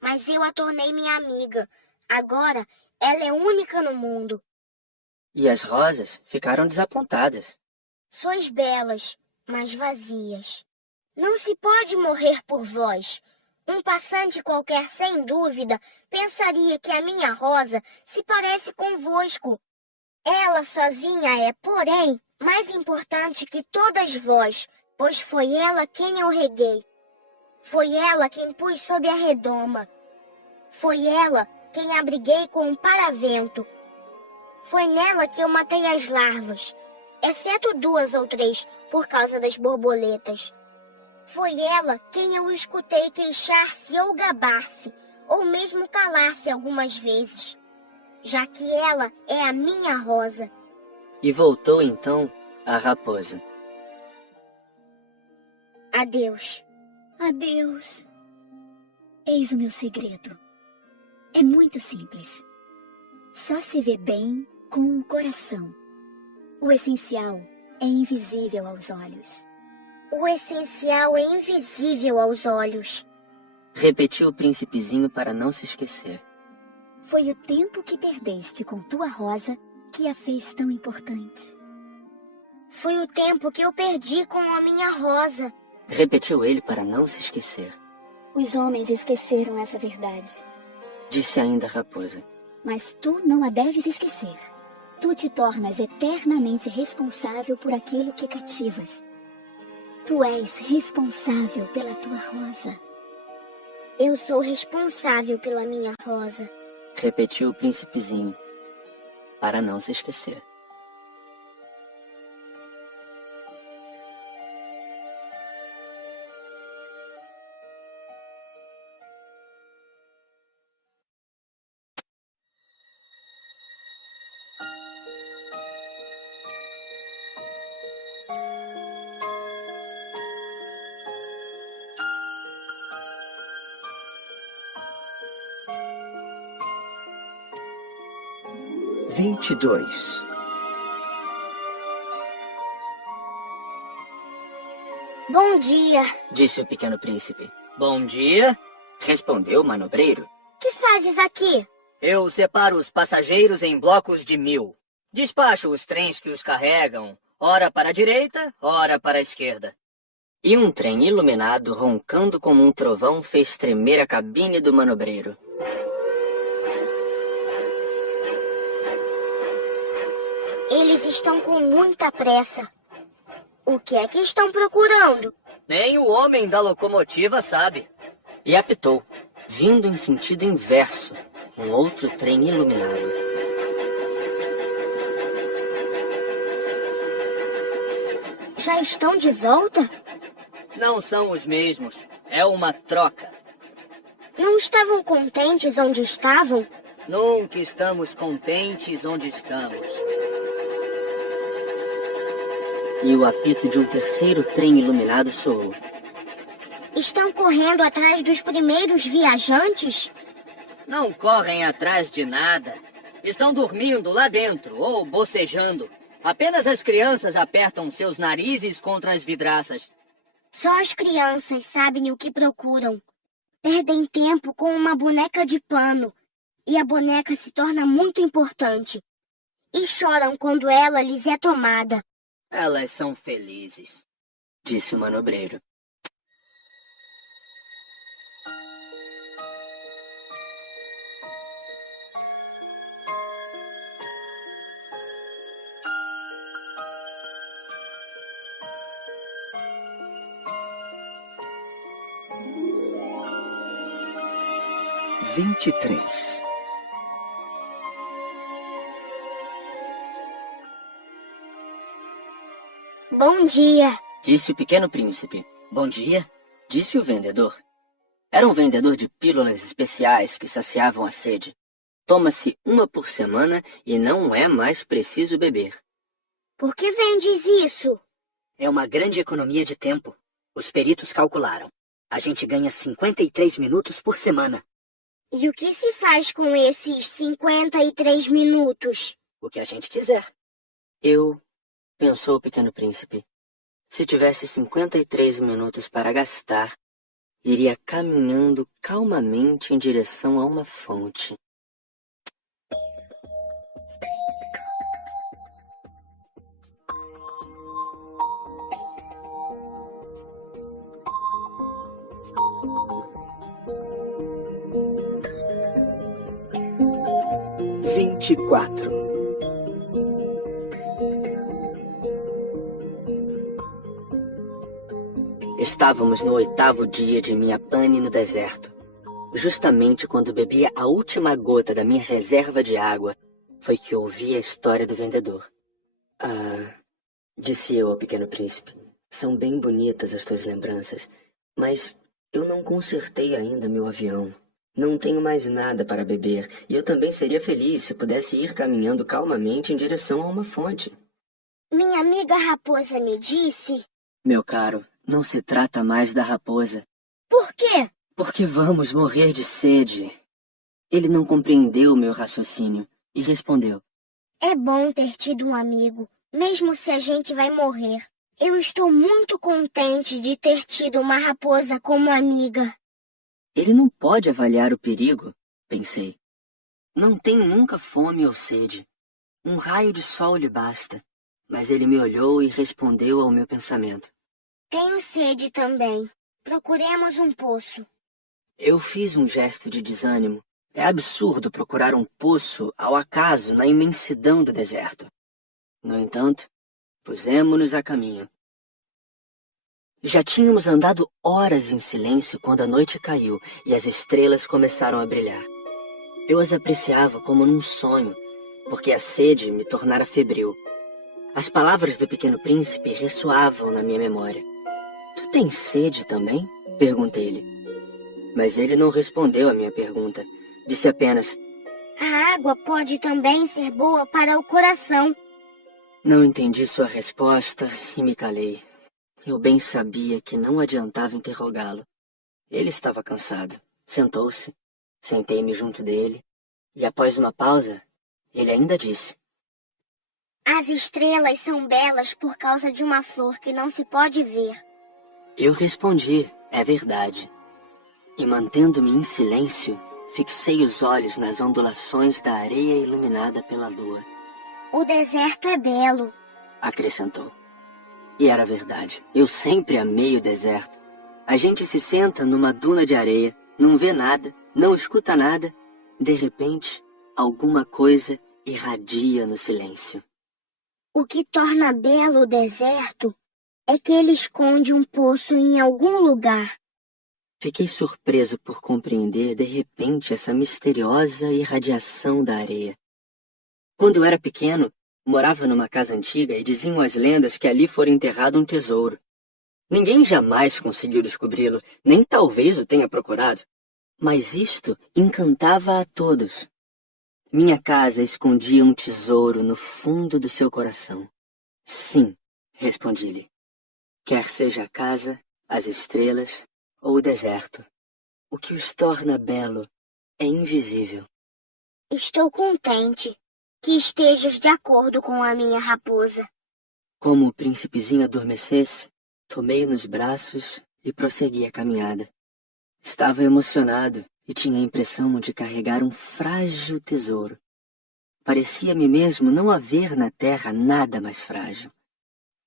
Mas eu a tornei minha amiga. Agora, ela é única no mundo. E as rosas ficaram desapontadas. Sois belas, mas vazias. Não se pode morrer por vós. Um passante qualquer, sem dúvida, pensaria que a minha rosa se parece convosco. Ela sozinha é, porém, mais importante que todas vós, pois foi ela quem eu reguei. Foi ela quem pus sob a redoma. Foi ela quem abriguei com um paravento. Foi nela que eu matei as larvas, exceto 2 ou 3, por causa das borboletas. Foi ela quem eu escutei queixar-se ou gabar-se, ou mesmo calar-se algumas vezes, já que ela é a minha rosa. E voltou então a raposa. Adeus. Adeus. Eis o meu segredo. É muito simples. Só se vê bem com o coração. O essencial é invisível aos olhos. O essencial é invisível aos olhos. Repetiu o príncipezinho para não se esquecer. Foi o tempo que perdeste com tua rosa que a fez tão importante. Foi o tempo que eu perdi com a minha rosa. Repetiu ele para não se esquecer. Os homens esqueceram essa verdade. Disse ainda a raposa. Mas tu não a deves esquecer. Tu te tornas eternamente responsável por aquilo que cativas. Tu és responsável pela tua rosa. Eu sou responsável pela minha rosa. Repetiu o príncipezinho, para não se esquecer. Bom dia. Disse o pequeno príncipe. Bom dia. Respondeu o manobreiro. Que fazes aqui? Eu separo os passageiros em blocos de 1000. Despacho os trens que os carregam, ora para a direita, ora para a esquerda. E um trem iluminado, roncando como um trovão, fez tremer a cabine do manobreiro. Eles estão com muita pressa. O que é que estão procurando? Nem o homem da locomotiva sabe. E apitou, vindo em sentido inverso, um outro trem iluminado. Já estão de volta? Não são os mesmos. É uma troca. Não estavam contentes onde estavam? Nunca estamos contentes onde estamos. E o apito de um terceiro trem iluminado soou. Estão correndo atrás dos primeiros viajantes? Não correm atrás de nada. Estão dormindo lá dentro ou bocejando. Apenas as crianças apertam seus narizes contra as vidraças. Só as crianças sabem o que procuram. Perdem tempo com uma boneca de pano. E a boneca se torna muito importante. E choram quando ela lhes é tomada. Elas são felizes, disse o manobreiro. Bom dia. Disse o pequeno príncipe. Bom dia, disse o vendedor. Era um vendedor de pílulas especiais que saciavam a sede. Toma-se uma por semana e não é mais preciso beber. Por que vendes isso? É uma grande economia de tempo. Os peritos calcularam. A gente ganha 53 minutos por semana. E o que se faz com esses 53 minutos? O que a gente quiser. Pensou o pequeno príncipe. Se tivesse 53 minutos para gastar, iria caminhando calmamente em direção a uma fonte. Estávamos no 8º dia de minha pane no deserto. Justamente quando bebia a última gota da minha reserva de água, foi que ouvi a história do vendedor. Disse eu ao pequeno príncipe, são bem bonitas as tuas lembranças, mas eu não consertei ainda meu avião. Não tenho mais nada para beber, e eu também seria feliz se pudesse ir caminhando calmamente em direção a uma fonte. Minha amiga raposa me disse... Meu caro, não se trata mais da raposa. Por quê? Porque vamos morrer de sede. Ele não compreendeu meu raciocínio e respondeu. É bom ter tido um amigo, mesmo se a gente vai morrer. Eu estou muito contente de ter tido uma raposa como amiga. Ele não pode avaliar o perigo, pensei. Não tenho nunca fome ou sede. Um raio de sol lhe basta. Mas ele me olhou e respondeu ao meu pensamento. Tenho sede também. Procuremos um poço. Eu fiz um gesto de desânimo. É absurdo procurar um poço ao acaso na imensidão do deserto. No entanto, pusemo-nos a caminho. Já tínhamos andado horas em silêncio quando a noite caiu e as estrelas começaram a brilhar. Eu as apreciava como num sonho, porque a sede me tornara febril. As palavras do pequeno príncipe ressoavam na minha memória. Tu tens sede também? Perguntei-lhe. Mas ele não respondeu à minha pergunta. Disse apenas... A água pode também ser boa para o coração. Não entendi sua resposta e me calei. Eu bem sabia que não adiantava interrogá-lo. Ele estava cansado. Sentou-se. Sentei-me junto dele. E após uma pausa, ele ainda disse... As estrelas são belas por causa de uma flor que não se pode ver. Eu respondi, é verdade. E mantendo-me em silêncio, fixei os olhos nas ondulações da areia iluminada pela lua. O deserto é belo, acrescentou. E era verdade. Eu sempre amei o deserto. A gente se senta numa duna de areia, não vê nada, não escuta nada. De repente, alguma coisa irradia no silêncio. O que torna belo o deserto é que ele esconde um poço em algum lugar. Fiquei surpreso por compreender de repente essa misteriosa irradiação da areia. Quando eu era pequeno, morava numa casa antiga e diziam as lendas que ali fora enterrado um tesouro. Ninguém jamais conseguiu descobri-lo, nem talvez o tenha procurado. Mas isto encantava a todos. Minha casa escondia um tesouro no fundo do seu coração. Sim, respondi-lhe. Quer seja a casa, as estrelas ou o deserto, o que os torna belo é invisível. Estou contente que estejas de acordo com a minha raposa. Como o príncipezinho adormecesse, tomei-o nos braços e prossegui a caminhada. Estava emocionado e tinha a impressão de carregar um frágil tesouro. Parecia-me mesmo não haver na terra nada mais frágil.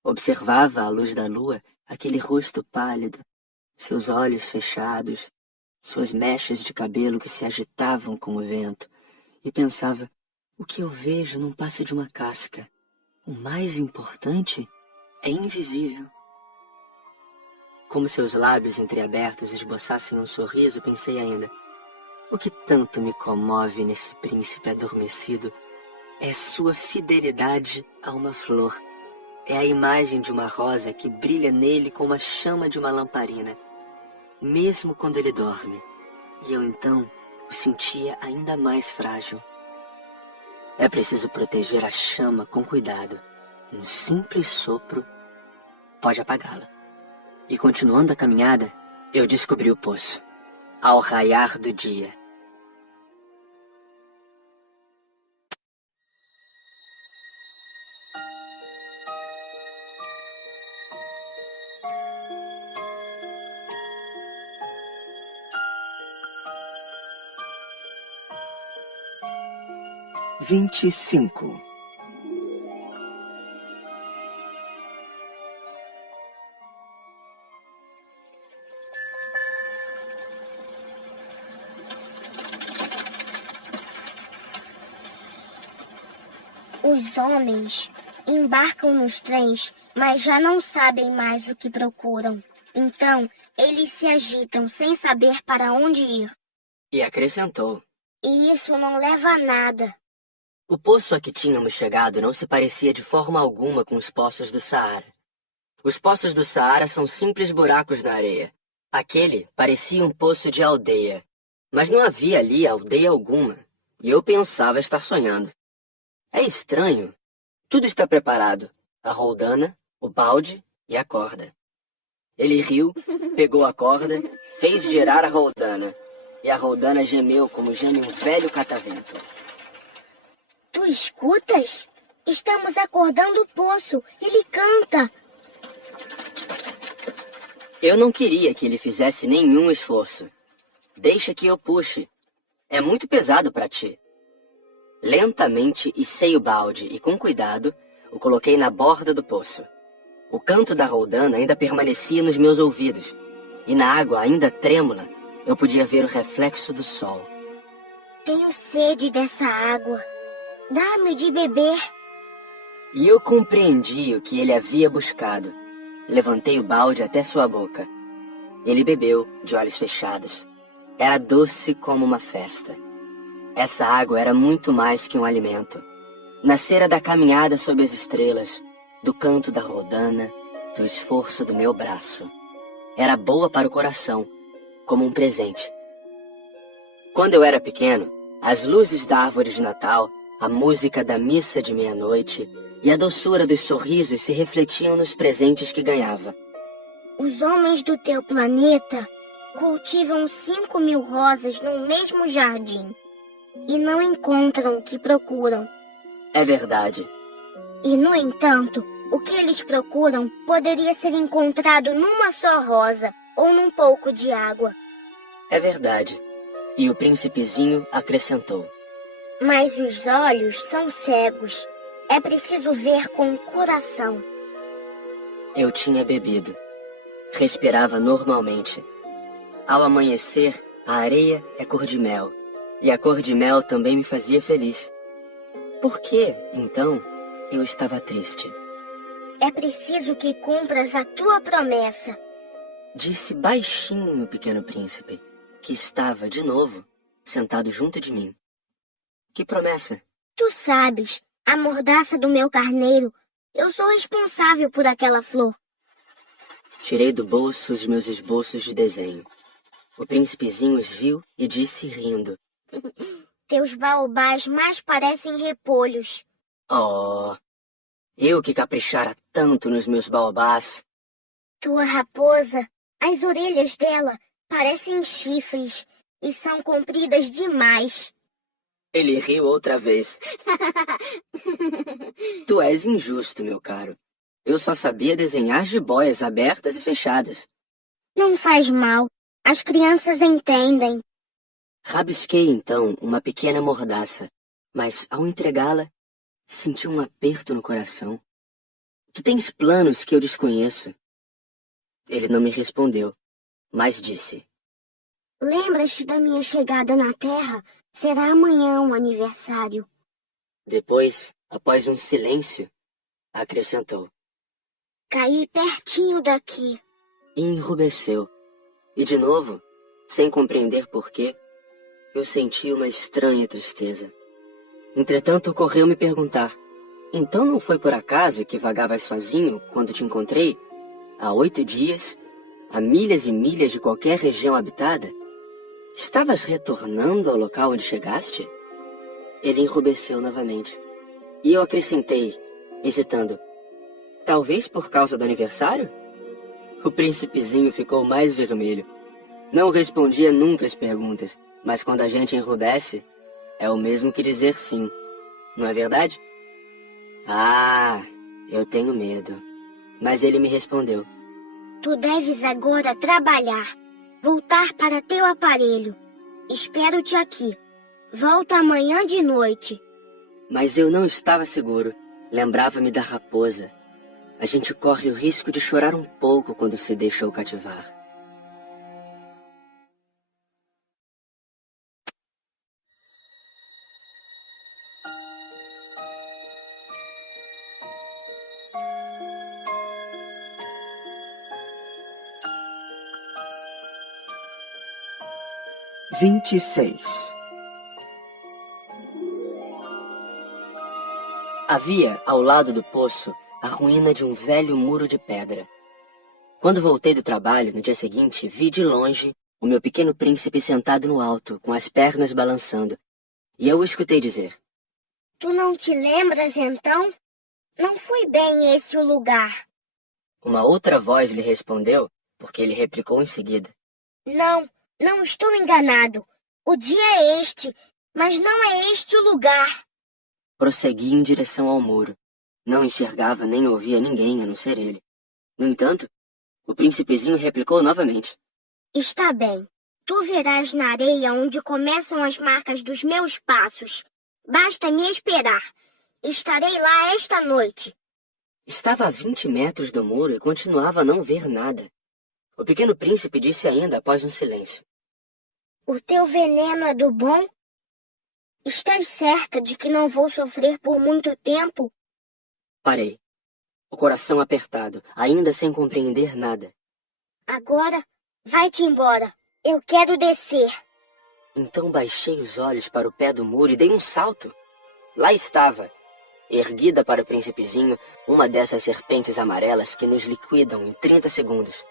Observava à luz da lua aquele rosto pálido, seus olhos fechados, suas mechas de cabelo que se agitavam com o vento, e pensava, o que eu vejo não passa de uma casca. O mais importante é invisível. Como seus lábios entreabertos esboçassem um sorriso, pensei ainda, o que tanto me comove nesse príncipe adormecido é sua fidelidade a uma flor. É a imagem de uma rosa que brilha nele como a chama de uma lamparina, mesmo quando ele dorme. E eu então o sentia ainda mais frágil. É preciso proteger a chama com cuidado. Um simples sopro pode apagá-la. E continuando a caminhada, eu descobri o poço. Ao raiar do dia. (25) Os homens embarcam nos trens, mas já não sabem mais o que procuram. Então, eles se agitam sem saber para onde ir. E acrescentou. E isso não leva a nada. O poço a que tínhamos chegado não se parecia de forma alguma com os poços do Saara. Os poços do Saara são simples buracos na areia. Aquele parecia um poço de aldeia, mas não havia ali aldeia alguma, e eu pensava estar sonhando. É estranho. Tudo está preparado. A roldana, o balde e a corda. Ele riu, pegou a corda, fez girar a roldana, e a roldana gemeu como geme um velho catavento. Tu escutas? Estamos acordando o poço. Ele canta. Eu não queria que ele fizesse nenhum esforço. Deixa que eu puxe. É muito pesado para ti. Lentamente içei o balde e, com cuidado, o coloquei na borda do poço. O canto da roldana ainda permanecia nos meus ouvidos, e na água ainda trêmula, eu podia ver o reflexo do sol. Tenho sede dessa água. Dá-me de beber. E eu compreendi o que ele havia buscado. Levantei o balde até sua boca. Ele bebeu, de olhos fechados. Era doce como uma festa. Essa água era muito mais que um alimento. Nascera da caminhada sob as estrelas, do canto da roldana, do esforço do meu braço. Era boa para o coração, como um presente. Quando eu era pequeno, as luzes da árvore de Natal, a música da missa de meia-noite e a doçura dos sorrisos se refletiam nos presentes que ganhava. Os homens do teu planeta cultivam 5.000 rosas no mesmo jardim e não encontram o que procuram. É verdade. E, no entanto, o que eles procuram poderia ser encontrado numa só rosa ou num pouco de água. É verdade. E o príncipezinho acrescentou. Mas os olhos são cegos. É preciso ver com o coração. Eu tinha bebido. Respirava normalmente. Ao amanhecer, a areia é cor de mel. E a cor de mel também me fazia feliz. Por que, então, eu estava triste? É preciso que cumpras a tua promessa. Disse baixinho o pequeno príncipe, que estava, de novo, sentado junto de mim. Que promessa? Tu sabes, a mordaça do meu carneiro. Eu sou responsável por aquela flor. Tirei do bolso os meus esboços de desenho. O príncipezinho os viu e disse rindo. Teus baobás mais parecem repolhos. Oh, eu que caprichara tanto nos meus baobás. Tua raposa, as orelhas dela parecem chifres e são compridas demais. Ele riu outra vez. Tu és injusto, meu caro. Eu só sabia desenhar jiboias abertas e fechadas. Não faz mal. As crianças entendem. Rabisquei então uma pequena mordaça, mas ao entregá-la, senti um aperto no coração. Tu tens planos que eu desconheço. Ele não me respondeu, mas disse: Lembras-te da minha chegada na Terra? Será amanhã um aniversário. Depois, após um silêncio, acrescentou: Caí pertinho daqui. E enrubesceu. E de novo, sem compreender porquê, eu senti uma estranha tristeza. Entretanto, ocorreu me perguntar: então não foi por acaso que vagavas sozinho quando te encontrei, há 8 dias, a milhas e milhas de qualquer região habitada? Estavas retornando ao local onde chegaste? Ele enrubesceu novamente. E eu acrescentei, hesitando: talvez por causa do aniversário? O príncipezinho ficou mais vermelho. Não respondia nunca as perguntas, mas quando a gente enrubesce, é o mesmo que dizer sim. Não é verdade? Ah, eu tenho medo. Mas ele me respondeu: Tu deves agora trabalhar. Voltar para teu aparelho. Espero-te aqui. Volta amanhã de noite. Mas eu não estava seguro. Lembrava-me da raposa. A gente corre o risco de chorar um pouco quando se deixou cativar. Havia, ao lado do poço, a ruína de um velho muro de pedra. Quando voltei do trabalho, no dia seguinte, vi de longe o meu pequeno príncipe sentado no alto, com as pernas balançando, e eu o escutei dizer: Tu não te lembras, então? Não foi bem esse o lugar. Uma outra voz lhe respondeu, porque ele replicou em seguida: Não estou enganado. O dia é este, mas não é este o lugar. Prossegui em direção ao muro. Não enxergava nem ouvia ninguém a não ser ele. No entanto, o príncipezinho replicou novamente: Está bem. Tu verás na areia onde começam as marcas dos meus passos. Basta me esperar. Estarei lá esta noite. Estava a 20 metros do muro e continuava a não ver nada. O pequeno príncipe disse ainda após um silêncio: O teu veneno é do bom? Estás certa de que não vou sofrer por muito tempo? Parei, o coração apertado, ainda sem compreender nada. Agora, vai-te embora. Eu quero descer. Então baixei os olhos para o pé do muro e dei um salto. Lá estava, erguida para o príncipezinho, uma dessas serpentes amarelas que nos liquidam em 30 segundos.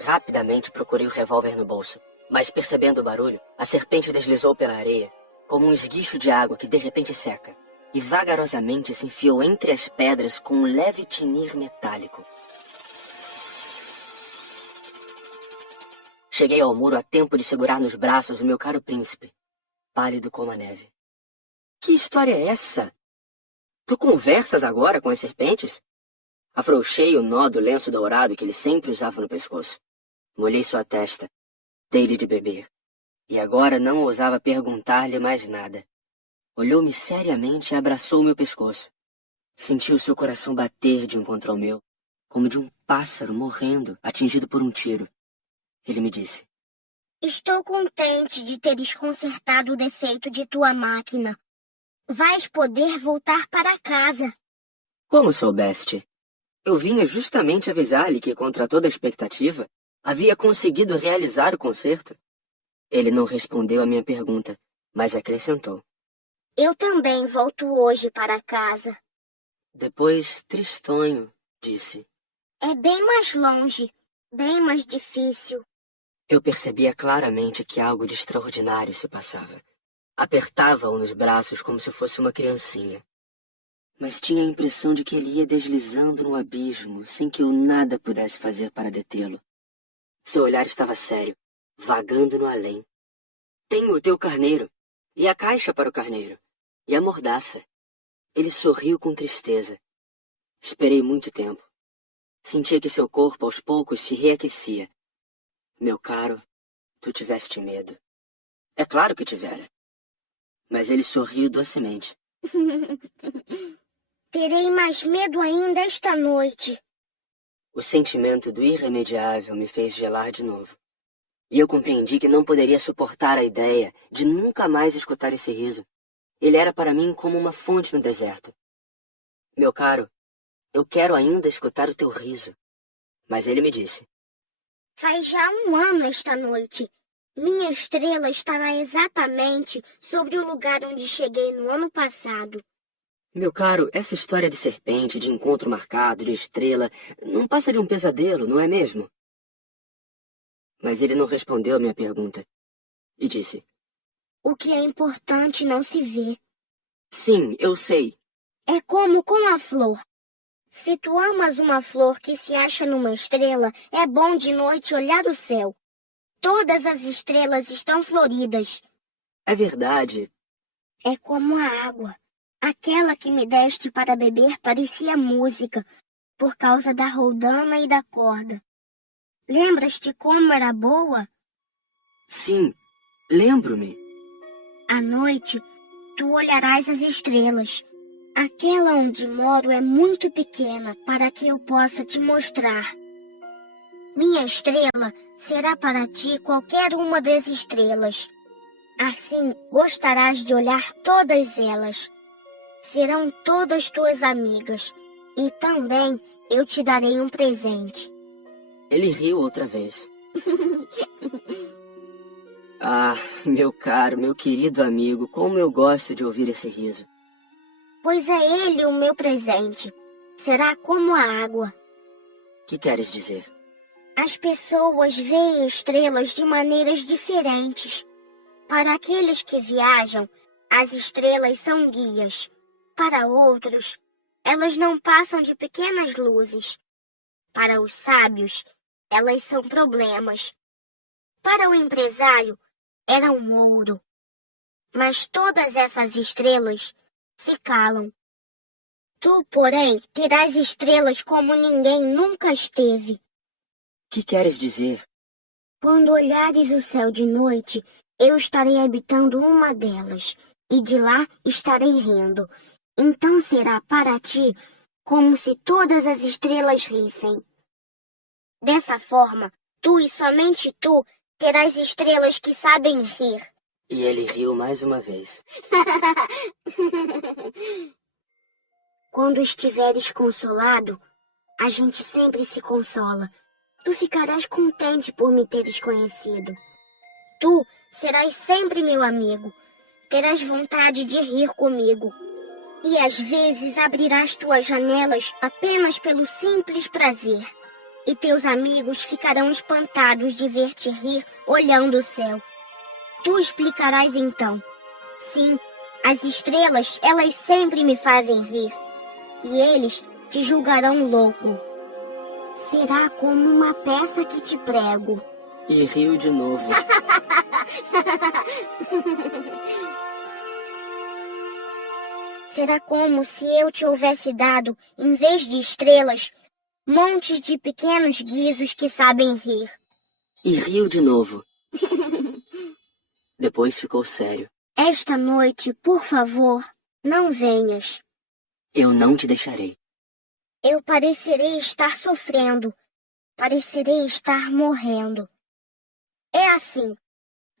Rapidamente procurei o revólver no bolso, mas percebendo o barulho, a serpente deslizou pela areia, como um esguicho de água que de repente seca, e vagarosamente se enfiou entre as pedras com um leve tinir metálico. Cheguei ao muro a tempo de segurar nos braços o meu caro príncipe, pálido como a neve. Que história é essa? Tu conversas agora com as serpentes? Afrouxei o nó do lenço dourado que ele sempre usava no pescoço. Molhei sua testa, dei-lhe de beber. E agora não ousava perguntar-lhe mais nada. Olhou-me seriamente e abraçou meu pescoço. Senti o seu coração bater de um contra o meu, como de um pássaro morrendo, atingido por um tiro. Ele me disse: Estou contente de teres consertado o defeito de tua máquina. Vais poder voltar para casa. Como soubeste? Eu vinha justamente avisar-lhe que, contra toda expectativa, havia conseguido realizar o concerto. Ele não respondeu à minha pergunta, mas acrescentou: Eu também volto hoje para casa. Depois, tristonho, disse: É bem mais longe, bem mais difícil. Eu percebia claramente que algo de extraordinário se passava. Apertava-o nos braços como se fosse uma criancinha. Mas tinha a impressão de que ele ia deslizando no abismo, sem que eu nada pudesse fazer para detê-lo. Seu olhar estava sério, vagando no além. Tenho o teu carneiro, E a caixa para o carneiro? E a mordaça? Ele sorriu com tristeza. Esperei muito tempo. Sentia que seu corpo aos poucos se reaquecia. Meu caro, tu tiveste medo. É claro que tivera. Mas ele sorriu docemente. Terei mais medo ainda esta noite. O sentimento do irremediável me fez gelar de novo. E eu compreendi que não poderia suportar a ideia de nunca mais escutar esse riso. Ele era para mim como uma fonte no deserto. Meu caro, eu quero ainda escutar o teu riso. Mas ele me disse. Faz já 1 ano esta noite. Minha estrela estará exatamente sobre o lugar onde cheguei no ano passado. Meu caro, essa história de serpente, de encontro marcado, de estrela, não passa de um pesadelo, não é mesmo? Mas ele não respondeu a minha pergunta. E disse. O que é importante não se vê. Sim, eu sei. É como com a flor. Se tu amas uma flor que se acha numa estrela, é bom de noite olhar o céu. Todas as estrelas estão floridas. É verdade. É como a água. Aquela que me deste para beber parecia música, por causa da roldana e da corda. Lembras-te como era boa? Sim, lembro-me. À noite, tu olharás as estrelas. Aquela onde moro é muito pequena para que eu possa te mostrar. Minha estrela será para ti qualquer uma das estrelas. Assim, gostarás de olhar todas elas. Serão todas tuas amigas. E também eu te darei um presente. Ele riu outra vez. Ah, meu caro, meu querido amigo, como eu gosto de ouvir esse riso. Pois é ele o meu presente. Será como a água. Que queres dizer? As pessoas veem estrelas de maneiras diferentes. Para aqueles que viajam, as estrelas são guias. Para outros, elas não passam de pequenas luzes. Para os sábios, elas são problemas. Para o empresário, era um ouro. Mas todas essas estrelas se calam. Tu, porém, terás estrelas como ninguém nunca esteve. Que queres dizer? Quando olhares o céu de noite, eu estarei habitando uma delas, e de lá estarei rindo. Então será para ti como se todas as estrelas rissem. Dessa forma, tu e somente tu terás estrelas que sabem rir. E ele riu mais uma vez. Quando estiveres consolado, a gente sempre se consola. Tu ficarás contente por me teres conhecido. Tu serás sempre meu amigo. Terás vontade de rir comigo. E às vezes abrirás tuas janelas apenas pelo simples prazer. E teus amigos ficarão espantados de ver-te rir olhando o céu. Tu explicarás então. Sim, as estrelas, elas sempre me fazem rir. E eles te julgarão louco. Será como uma peça que te prego. E riu de novo. Será como se eu te houvesse dado, em vez de estrelas, montes de pequenos guizos que sabem rir. E riu de novo. Depois ficou sério. Esta noite, por favor, não venhas. Eu não te deixarei. Eu parecerei estar sofrendo. Parecerei estar morrendo. É assim.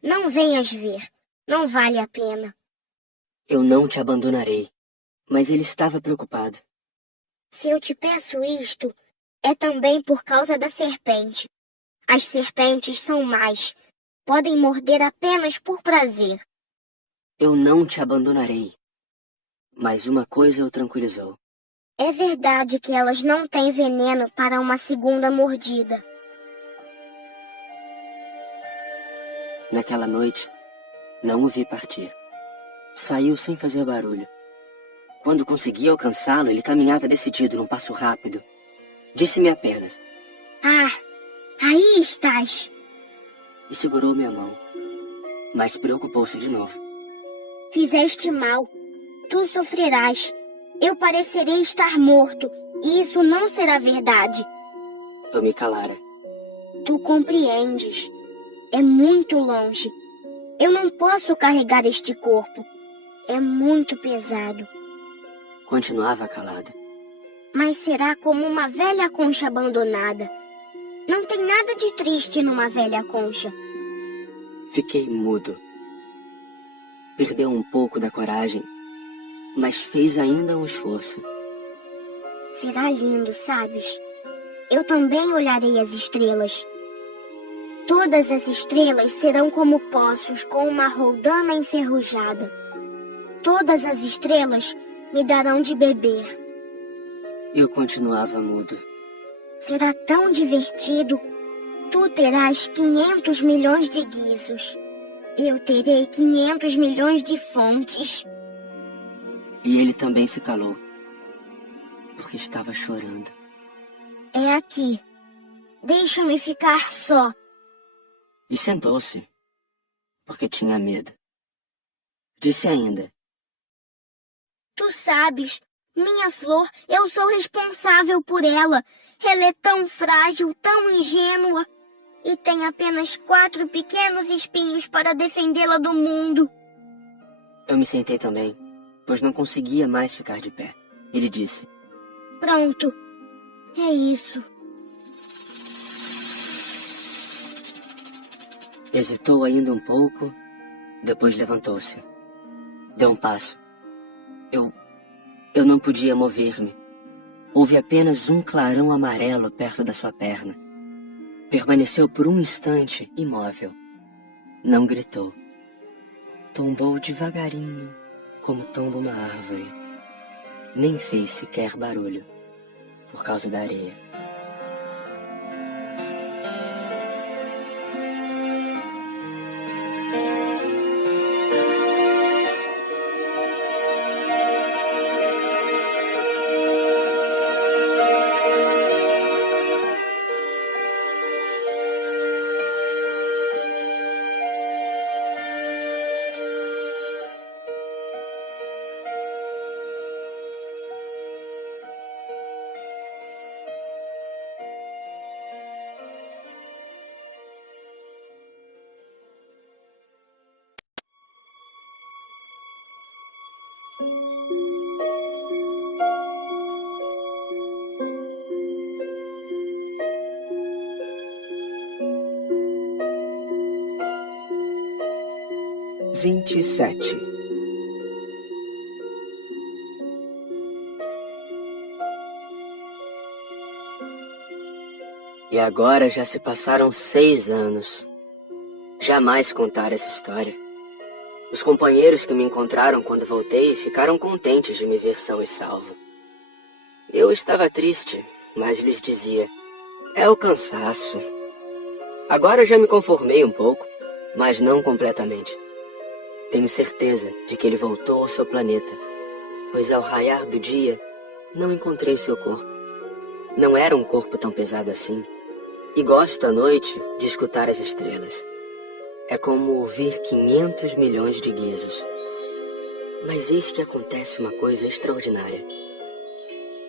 Não venhas ver. Não vale a pena. Eu não te abandonarei. Mas ele estava preocupado. Se eu te peço isto, é também por causa da serpente. As serpentes são más. Podem morder apenas por prazer. Eu não te abandonarei. Mas uma coisa o tranquilizou. É verdade que elas não têm veneno para uma segunda mordida. Naquela noite, não o vi partir. Saiu sem fazer barulho. Quando consegui alcançá-lo, ele caminhava decidido num passo rápido. Disse-me apenas. Ah, aí estás. E segurou minha mão. Mas preocupou-se de novo. Fizeste mal. Tu sofrerás. Eu parecerei estar morto, e isso não será verdade. Eu me calara. Tu compreendes. É muito longe. Eu não posso carregar este corpo. É muito pesado. Continuava calada. Mas será como uma velha concha abandonada. Não tem nada de triste numa velha concha. Fiquei mudo. Perdeu um pouco da coragem, mas fez ainda um esforço. Será lindo, sabes? Eu também olharei as estrelas. Todas as estrelas serão como poços com uma roldana enferrujada. Todas as estrelas me darão de beber. Eu continuava mudo. Será tão divertido. Tu terás 500 milhões de guizos. Eu terei 500 milhões de fontes. E ele também se calou, porque estava chorando. É aqui. Deixa-me ficar só. E sentou-se, porque tinha medo. Disse ainda: Tu sabes, minha flor, eu sou responsável por ela. Ela é tão frágil, tão ingênua. E tem apenas 4 pequenos espinhos para defendê-la do mundo. Eu me sentei também, pois não conseguia mais ficar de pé. Ele disse: Pronto. É isso. Hesitou ainda um pouco, depois levantou-se. Deu um passo. Eu não podia mover-me. Houve apenas um clarão amarelo perto da sua perna. Permaneceu por um instante imóvel. Não gritou. Tombou devagarinho, como tomba uma árvore. Nem fez sequer barulho, por causa da areia. (27) E agora já se passaram 6 anos. Jamais contar essa história. Os companheiros que me encontraram quando voltei ficaram contentes de me ver são e salvo. Eu estava triste, mas lhes dizia: é o cansaço. Agora já me conformei um pouco, mas não completamente. Tenho certeza de que ele voltou ao seu planeta, pois ao raiar do dia, não encontrei seu corpo. Não era um corpo tão pesado assim. E gosto à noite de escutar as estrelas. É como ouvir 500 milhões de guizos. Mas eis que acontece uma coisa extraordinária.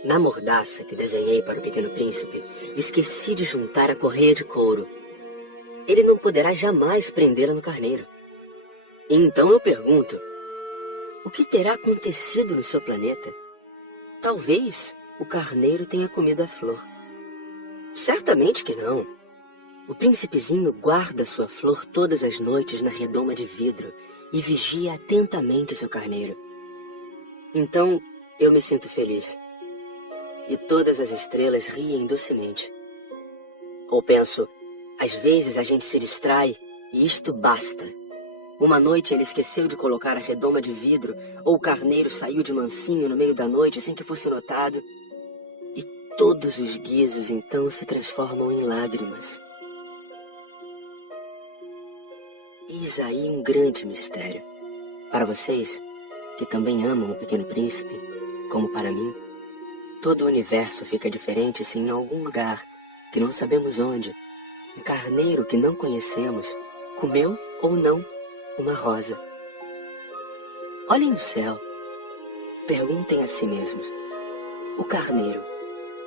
Na mordaça que desenhei para o Pequeno Príncipe, esqueci de juntar a correia de couro. Ele não poderá jamais prendê-la no carneiro. Então eu pergunto, o que terá acontecido no seu planeta? Talvez o carneiro tenha comido a flor. Certamente que não. O príncipezinho guarda sua flor todas as noites na redoma de vidro e vigia atentamente seu carneiro. Então eu me sinto feliz. E todas as estrelas riem docemente. Ou penso, às vezes a gente se distrai e isto basta. Uma noite ele esqueceu de colocar a redoma de vidro, ou o carneiro saiu de mansinho no meio da noite sem que fosse notado. E todos os guizos então se transformam em lágrimas. Eis aí um grande mistério. Para vocês, que também amam o Pequeno Príncipe, como para mim, todo o universo fica diferente se em algum lugar, que não sabemos onde, um carneiro que não conhecemos comeu ou não uma rosa. Olhem o céu. Perguntem a si mesmos: o carneiro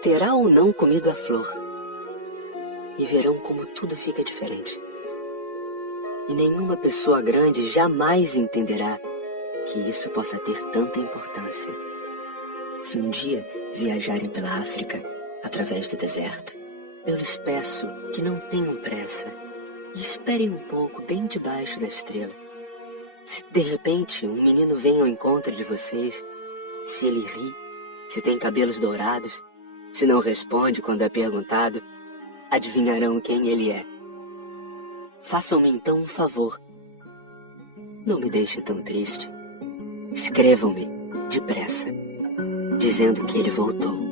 terá ou não comido a flor? E verão como tudo fica diferente. E nenhuma pessoa grande jamais entenderá que isso possa ter tanta importância. Se um dia viajarem pela África, através do deserto, eu lhes peço que não tenham pressa e esperem um pouco bem debaixo da estrela. Se de repente um menino vem ao encontro de vocês, se ele ri, se tem cabelos dourados, se não responde quando é perguntado, adivinharão quem ele é. Façam-me então um favor. Não me deixem tão triste. Escrevam-me depressa, dizendo que ele voltou.